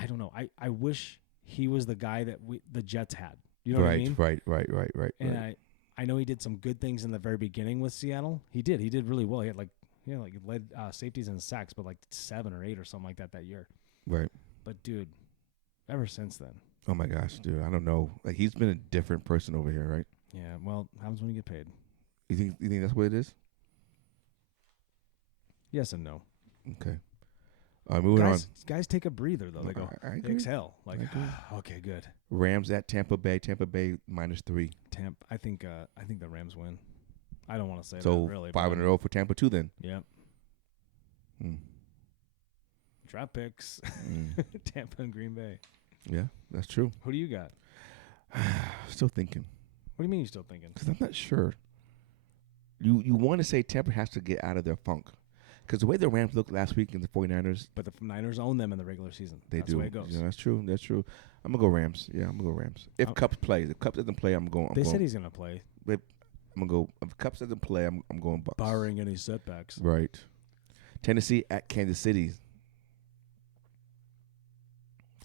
I don't know. I wish he was the guy that the Jets had. You know what I mean? Right. And I know he did some good things in the very beginning with Seattle. He did really well. He had led safeties and sacks, but like 7 or 8 or something like that year. Right. But dude, ever since then. Oh my gosh, dude! I don't know. Like he's been a different person over here, right? Yeah. Well, happens when you get paid. You think that's what it is? Yes and no. Okay. Moving on. Guys take a breather, though. They go, they exhale. Like, okay, good. Rams at Tampa Bay. Tampa Bay -3. I think the Rams win. I don't want to say so that, really. 5-0 for Tampa, too, then. Yeah. Draft picks. Tampa and Green Bay. Yeah, that's true. Who do you got? Still thinking. What do you mean you're still thinking? Because I'm not sure. You want to say Tampa has to get out of their funk. Because the way the Rams looked last week in the 49ers. But the Niners own them in the regular season. That's do. The way it goes. Yeah, that's true. I'm going to go Rams. Yeah, I'm going to go Rams. If Cups plays. If Cups doesn't play, I'm going. They said he's going to play. But I'm gonna go. If Cups doesn't play, I'm going Bucks. Barring any setbacks. Right. Tennessee at Kansas City.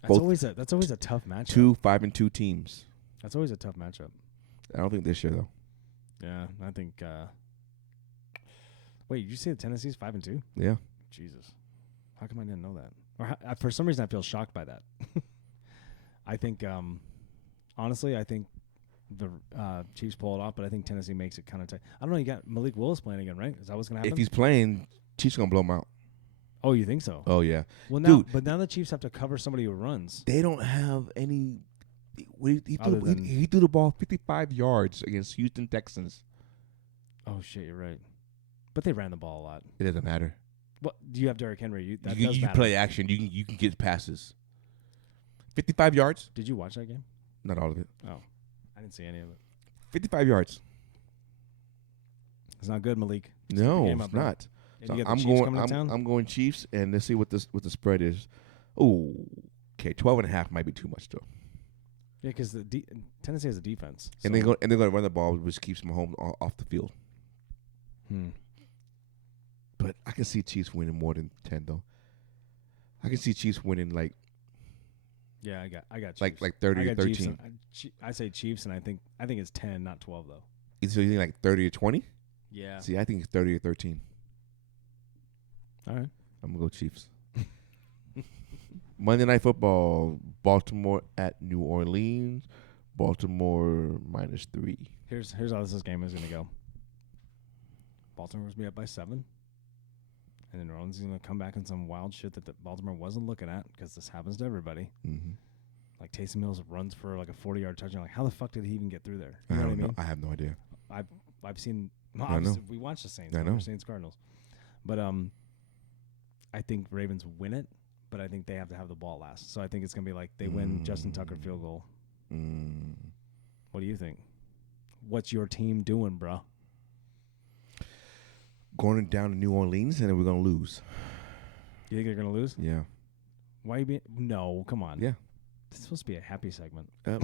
Both That's always a tough matchup. 2 5-2 teams. That's always a tough matchup. I don't think this year though. Yeah, I think. Wait, did you say the Tennessee's 5-2? Yeah. Jesus, how come I didn't know that? Or for some reason, I feel shocked by that. I think, honestly, I think the Chiefs pull it off, but I think Tennessee makes it kind of tight. I don't know. You got Malik Willis playing again, right? Is that what's gonna happen? If he's playing, Chiefs gonna blow him out. Oh, you think so? Oh yeah. Well, Dude, but now the Chiefs have to cover somebody who runs. They don't have any. He Other threw the ball 55 yards against Houston Texans. Oh shit, you're right. But they ran the ball a lot. It doesn't matter. What do you have, Derrick Henry? That You does can matter. play action. You can get passes. 55 yards. Did you watch that game? Not all of it. Oh, I didn't see any of it. 55 yards. It's not good, Malik. No, game it's up, bro. not. And So you got the I'm Chiefs going. coming to town? I'm going Chiefs, and let's see what the spread is. Oh, okay, 12.5 might be too much though. Yeah, because Tennessee has a defense. And so- they're going to run the ball, which keeps Mahomes off the field. But I can see Chiefs winning more than 10 though. I can see Chiefs winning like Yeah, I got like Chiefs. 30 I or got Chiefs 13. I say Chiefs, and I think it's 10, not 12 though. So you think like 30 or 20? Yeah. See, I think it's 30 or 13. All right. I'm gonna go Chiefs. Monday Night Football: Baltimore at New Orleans. Baltimore -3. Here's how this game is gonna go. Baltimore's gonna be up by 7, and then New Orleans is gonna come back in some wild shit that Baltimore wasn't looking at, because this happens to everybody. Mm-hmm. Like Taysom Mills runs for like a 40-yard touchdown. Like, how the fuck did he even get through there? You I know don't what I know. mean? I have no idea. I've seen. Well, I know. obviously, we watched the Saints. I know. Saints Cardinals, but I think Ravens win it. But I think they have to have the ball last. So I think it's gonna be like they win Justin Tucker field goal. What do you think? What's your team doing, bro? Going down to New Orleans, and then we're gonna lose. You think they're gonna lose? Yeah. Why you being? No, come on. Yeah. It's supposed to be a happy segment. I'm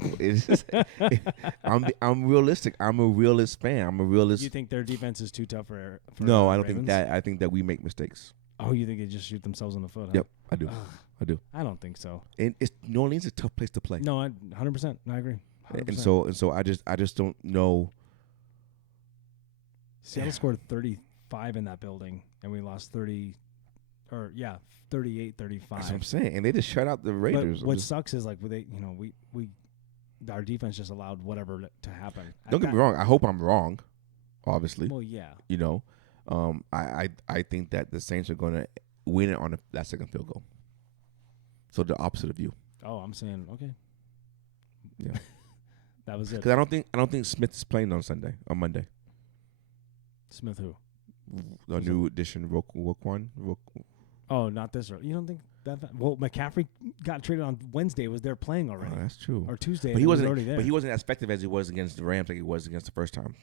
realistic. I'm a realist fan. I'm a realist. You think their defense is too tough for No, I don't Ravens? think that. I think that we make mistakes. Oh, you think they just shoot themselves in the foot? Huh? Yep, I do. Ugh. I do. I don't think so. And New Orleans is a tough place to play. No, 100%. I agree. 100%. And so I just don't know. Seattle scored 35 in that building, and we lost 38, 35. That's what I'm saying. And they just shut out the Raiders. But what sucks is like we our defense just allowed whatever to happen. Don't get me wrong. I hope I'm wrong. Obviously, Well, yeah. you know, I think that the Saints are going to win it on that second field goal. So the opposite of you. Oh, I'm saying okay. Yeah. That was it. Because I don't think Smith is playing on Monday. Smith who? The new addition, Roquan. Oh, not this. You don't think that? Well, McCaffrey got traded on Wednesday. Was there playing already? Oh, that's true. Or Tuesday? But he wasn't already there. But he wasn't as effective as he was against the Rams like he was against the first time,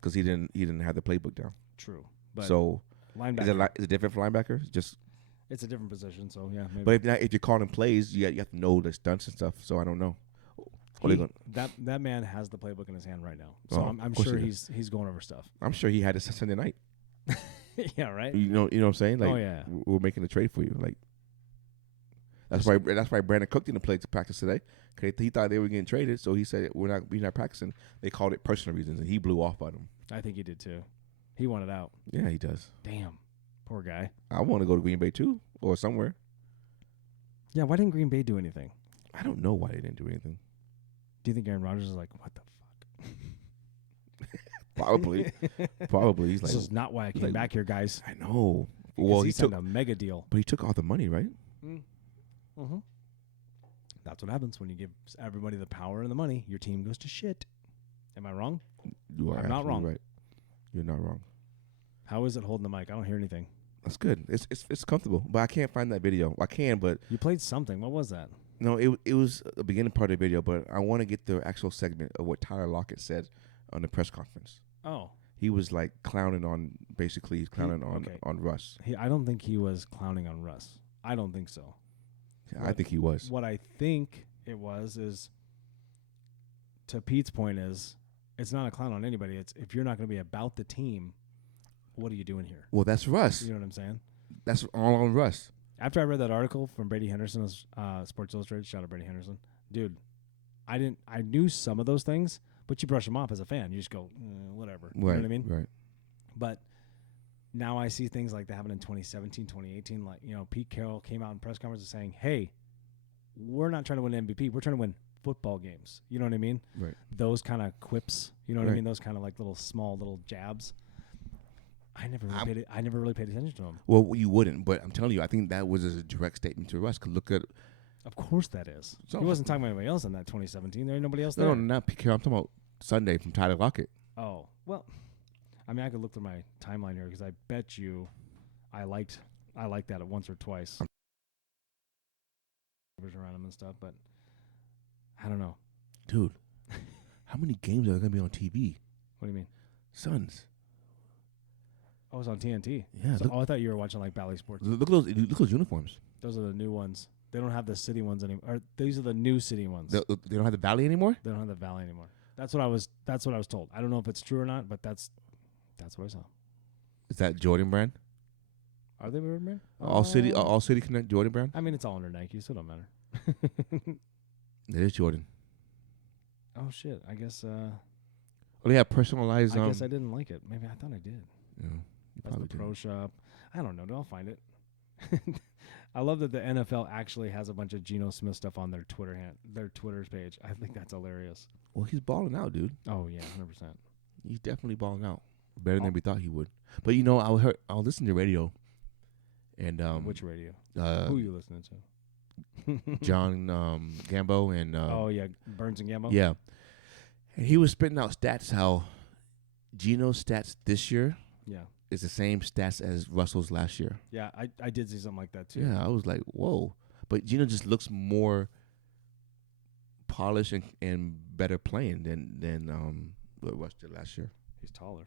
because he didn't have the playbook down. True. But So linebacker. is it different for linebackers? Just It's a different position, so yeah. Maybe. but if you're calling plays, you have to know the stunts and stuff. So I don't know. That man has the playbook in his hand right now, so Oh, I'm of course sure he he's going over stuff. I'm sure he had it Sunday night. Yeah, right. You know what I'm saying? Like, Oh, yeah. we're making a trade for you. Like, that's why Brandon Cook didn't play to practice today. 'Cause he thought they were getting traded, so he said we're not practicing. They called it personal reasons, and he blew off on them. I think he did too. He wanted out. Yeah, he does. Damn, poor guy. I want to go to Green Bay too, or somewhere. Yeah, why didn't Green Bay do anything? I don't know why they didn't do anything. Do you think Aaron Rodgers is like, what the Probably. Probably. He's fuck? This like, is not why I came like- back here, guys. I know. Because Well, he he signed took, a mega deal. but he took all the money, right? Mm-hmm. That's what happens when you give everybody the power and the money. Your team goes to shit. Am I wrong? You are I'm not absolutely wrong. right. You're not wrong. How is it holding the mic? I don't hear anything. That's good. It's comfortable, but I can't find that video. I can, but You played something. What was that? no, it was the beginning part of the video. But I want to get the actual segment of what Tyler Lockett said on the press conference. Oh, He was like clowning on, basically he's clowning okay. on Russ. I don't think he was clowning on Russ. I don't think so. I think he was. What I think it was is, to Pete's point, is it's not a clown on anybody. It's if you're not going to be about the team, what are you doing here? Well, that's Russ. You know what I'm saying? That's all on Russ. After I read that article from Brady Henderson, Sports Illustrated, shout out Brady Henderson, dude, I knew some of those things, but you brush them off as a fan. You just go, whatever. You know what I mean? Right. But now I see things like that happen in 2017, 2018. Like, Pete Carroll came out in press conferences saying, hey, we're not trying to win MVP. We're trying to win football games. You know what I mean? Right. Those kind of quips. You know what I Right. mean? Those kind of like small little jabs. I never really paid attention to them. Well, you wouldn't, but I'm telling you, I think that was a direct statement to Russ. Cause look at. Of course that is. So He wasn't talking about anybody else in that 2017. There ain't nobody else there. No, not Pete Carroll. I'm talking about Sunday from Tyler Lockett. Oh, well, I mean, I could look through my timeline here because I bet you I liked that at once or twice. Around him and stuff, but I don't know. Dude, how many games are going to be on TV? What do you mean? Suns. Oh, it's on TNT. Yeah. So, I thought you were watching like Bally Sports. Look at those uniforms. Those are the new ones. They don't have the city ones anymore. These are the new city ones. They don't have the Valley anymore? They don't have the Valley anymore. That's what I was told. I don't know if it's true or not, but that's what I saw. Is that Jordan Brand? Are they wearing man? All City Connect Jordan Brand? I mean, it's all under Nike, so it don't matter. It is Jordan. Oh shit! I guess. Well, they have personalized. I guess I didn't like it. Maybe I thought I did. Yeah, you That's probably the pro shop. I don't know. I'll find it. I love that the NFL actually has a bunch of Geno Smith stuff on their Twitter's page. I think that's hilarious. Well, he's balling out, dude. Oh yeah, 100%. He's definitely balling out. Better than we thought he would. But I'll listen to radio. And Which radio? Who are you listening to? John Gambo and oh yeah, Burns and Gambo. Yeah, and he was spitting out stats how Geno's stats this year is the same stats as Russell's last year. Yeah, I did see something like that too. Yeah, I was like, whoa. But Geno just looks more polished and better playing than what Russ did last year. He's taller.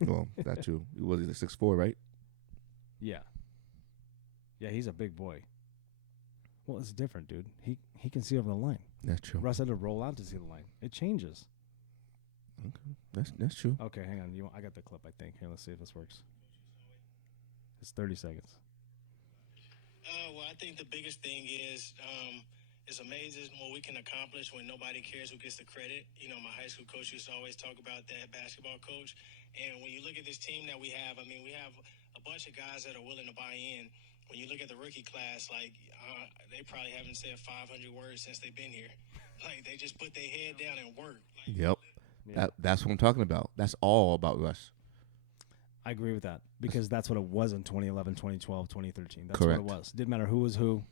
Well, that too. He was 6'4", right? Yeah. Yeah, he's a big boy. Well, it's different, dude. He can see over the line. That's true. Russ had to roll out to see the line. It changes. Okay, that's true. Okay, hang on. I got the clip, I think. Here, let's see if this works. It's 30 seconds. Well, I think the biggest thing is it's amazing what we can accomplish when nobody cares who gets the credit. My high school coach used to always talk about that, basketball coach. And when you look at this team that we have, I mean, we have a bunch of guys that are willing to buy in. When you look at the rookie class, like, they probably haven't said 500 words since they've been here. Like, they just put their head down and work. Like, yep. Yeah. That's what I'm talking about. That's all about Russ. I agree with that because that's what it was in 2011, 2012, 2013. That's Correct. what it was. Didn't matter who was who.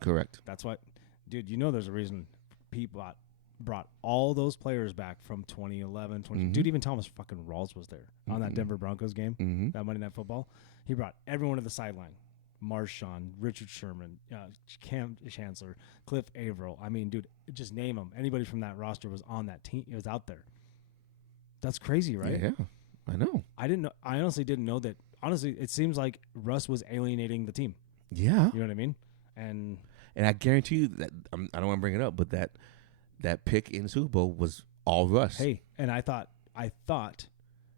Correct. That's what, dude, there's a reason Pete brought all those players back from 2011, Dude, even Thomas fucking Rawls was there on that Denver Broncos game, that Monday Night Football. He brought everyone to the sideline. Marshawn, Richard Sherman, Cam Chancellor, Cliff Averill. I mean, dude, just name them. Anybody from that roster was on that team. It was out there. That's crazy, right? Yeah, I know. I didn't know. I honestly didn't know that. Honestly, it seems like Russ was alienating the team. Yeah. You know what I mean? And I guarantee you that I don't want to bring it up, but that pick in the Super Bowl was all Russ. Hey, and I thought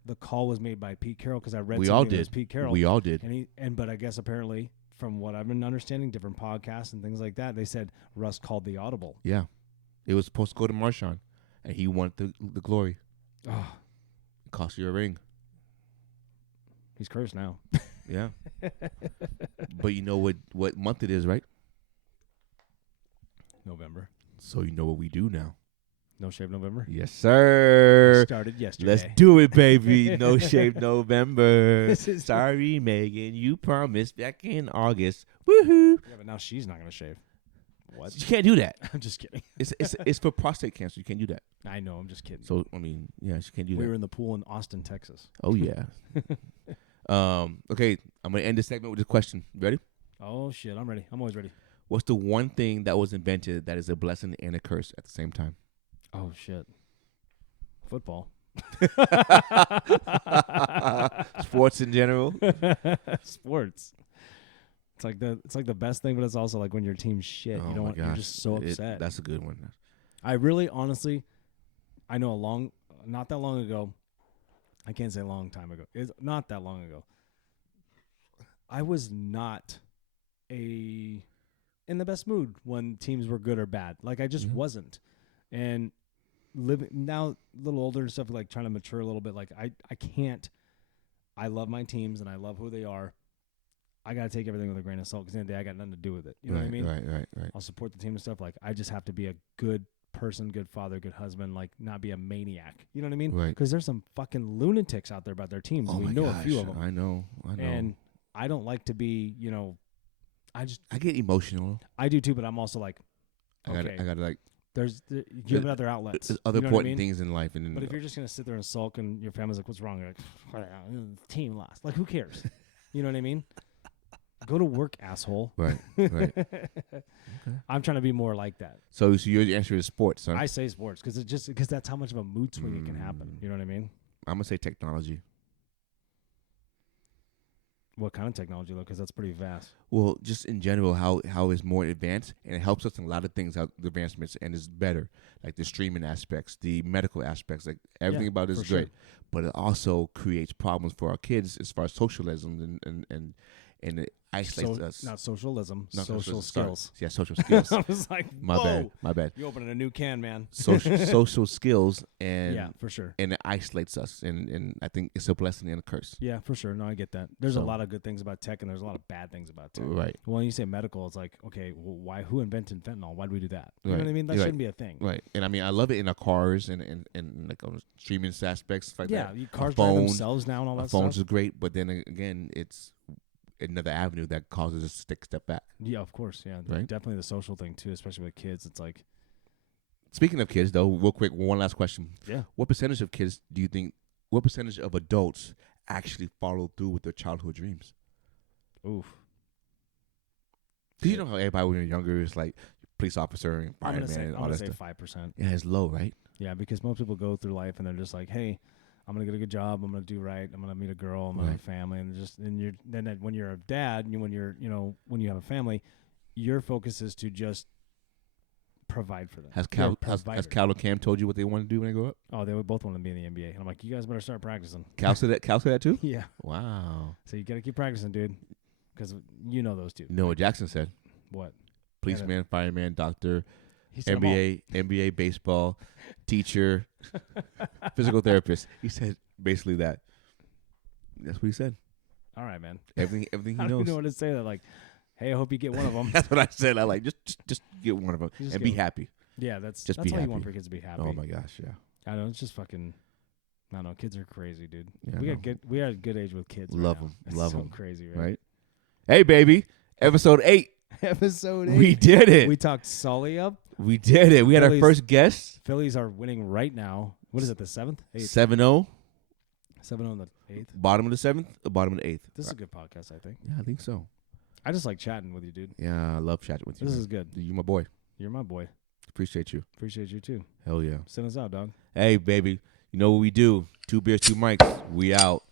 the call was made by Pete Carroll because I read we something all that did. was Pete Carroll. We all did. But I guess apparently from what I've been understanding, different podcasts and things like that, they said Russ called the audible. Yeah, it was supposed to go to Marshawn, and he wanted the glory. Oh, it cost you a ring. He's cursed now. Yeah, but you know what month it is, right? November. So you know what we do now. No Shave November? Yes, sir. Started yesterday. Let's do it, baby. No Shave November. Sorry, Megan. You promised back in August. Woohoo. Yeah, but now she's not going to shave. What? You can't do that. I'm just kidding. It's for prostate cancer. You can't do that. I know. I'm just kidding. So, I mean, yeah, she can't do We that. were in the pool in Austin, Texas. Oh, yeah. Okay, I'm going to end this segment with this question. You ready? Oh, shit. I'm ready. I'm always ready. What's the one thing that was invented that is a blessing and a curse at the same time? Oh, shit. Football. Sports in general. Sports. It's like the best thing, but it's also like when your team's shit. Oh you don't my want, you're gosh. just so upset. That's a good one. I really, honestly, I know not that long ago. I can't say a long time ago. It's not that long ago. I was not in the best mood when teams were good or bad. Like I just wasn't. And living now, a little older and stuff, like trying to mature a little bit. Like I can't. I love my teams and I love who they are. I got to take everything with a grain of salt because at the end of the day, I got nothing to do with it. You know what I mean? Right. I'll support the team and stuff. Like I just have to be a good person, good father, good husband, like not be a maniac. You know what I mean? Right. Because there's some fucking lunatics out there about their teams. Oh we my know gosh, a few of them. I know. And I don't like to be, I get emotional. I do too, but I'm also like, okay, I gotta like. You have other outlets. There's other you know what I important mean? things in life, and But if you're just gonna sit there and sulk, and your family's like, "What's wrong?" You're like, "Team lost." Like, who cares? You know what I mean? Go to work, asshole. right. Okay. I'm trying to be more like that. So your answer is sports, huh? I say sports because that's how much of a mood swing it can happen. You know what I mean? I'm gonna say technology. What kind of technology, though? Because that's pretty vast. Well, just in general, how it's more advanced, and it helps us in a lot of things. How the advancements and is better, like the streaming aspects, the medical aspects, like everything about it is for great. sure. But it also creates problems for our kids as far as socialism and it isolates us. Not socialism, Not social socialism, sorry. skills. Yeah, social skills. I was like, My bad. You opening a new can, man. Social skills and Yeah, for sure. and it isolates us, and I think it's a blessing and a curse. Yeah, for sure. No, I get that. There's a So- lot of good things about tech, and there's a lot of bad things about tech. Right. Well, when you say medical, it's like, okay, well, why? Who invented fentanyl? Why do we do that? You Right. know what I mean? That Right. shouldn't be a thing. Right, and I mean I love it in our cars and like on streaming aspects stuff like Yeah, that. you cars A drive phone- themselves now and all Our that phones stuff. is great, but then again, it's another avenue that causes us to take a step back. Yeah, of course. Yeah, Right. definitely the social thing too, especially with kids. It's like, Speaking of kids, though, real quick, one last question: yeah, what percentage of kids do you think? What percentage of adults actually follow through with their childhood dreams? oof. Because you know how everybody when you're younger is like police officer and I'm fireman and all gonna that say stuff. 5%. Yeah, it's low, right? Yeah, because most people go through life and they're just like, hey, I'm gonna get a good job. I'm gonna do right. I'm gonna meet a girl. I'm gonna have a family. And when you're a dad, when you have a family, your focus is to just provide for them. Has You're a Cal provider. or Cam told you what they want to do when they grow up? Oh, they would both want to be in the NBA. And I'm like, you guys better start practicing. Cal said that. Cal said that too. Yeah. Wow. So you gotta keep practicing, dude, because you know those two. You know what Jackson said? What? Policeman, fireman, doctor, He said them all. NBA, baseball, teacher, physical therapist. He said basically that. That's what he said. All right, man. Everything I he don't knows. even know what to say. That like, hey, I hope you get one of them. That's what I said. I like just get one of them Just and get be one. happy. Yeah, that's Just all be you want happy. for kids to be happy. Oh my gosh, yeah. I know, it's just fucking. I don't know, kids are crazy, dude. Yeah, I we know. got good. We are at a good age with kids. Love right now. 'em, It's love so 'em. crazy, Right? Hey, baby, episode 8. Episode 8. We did it. We talked Sully up. We did it. We had our Phillies- first guest. Phillies are winning right now. What is it? The 7th, 8th, 7-0. 7 on the 8th. Bottom of the 7th, or bottom of the 8th. This is a good podcast, I think. Yeah, I think so. I just like chatting with you, dude. Yeah, I love chatting with you. This man. is good. You my boy. You're my boy. Appreciate you. Appreciate you too. Hell yeah. Send us out, dog. Hey, baby. You know what we do? 2 beers, 2 mics. We out.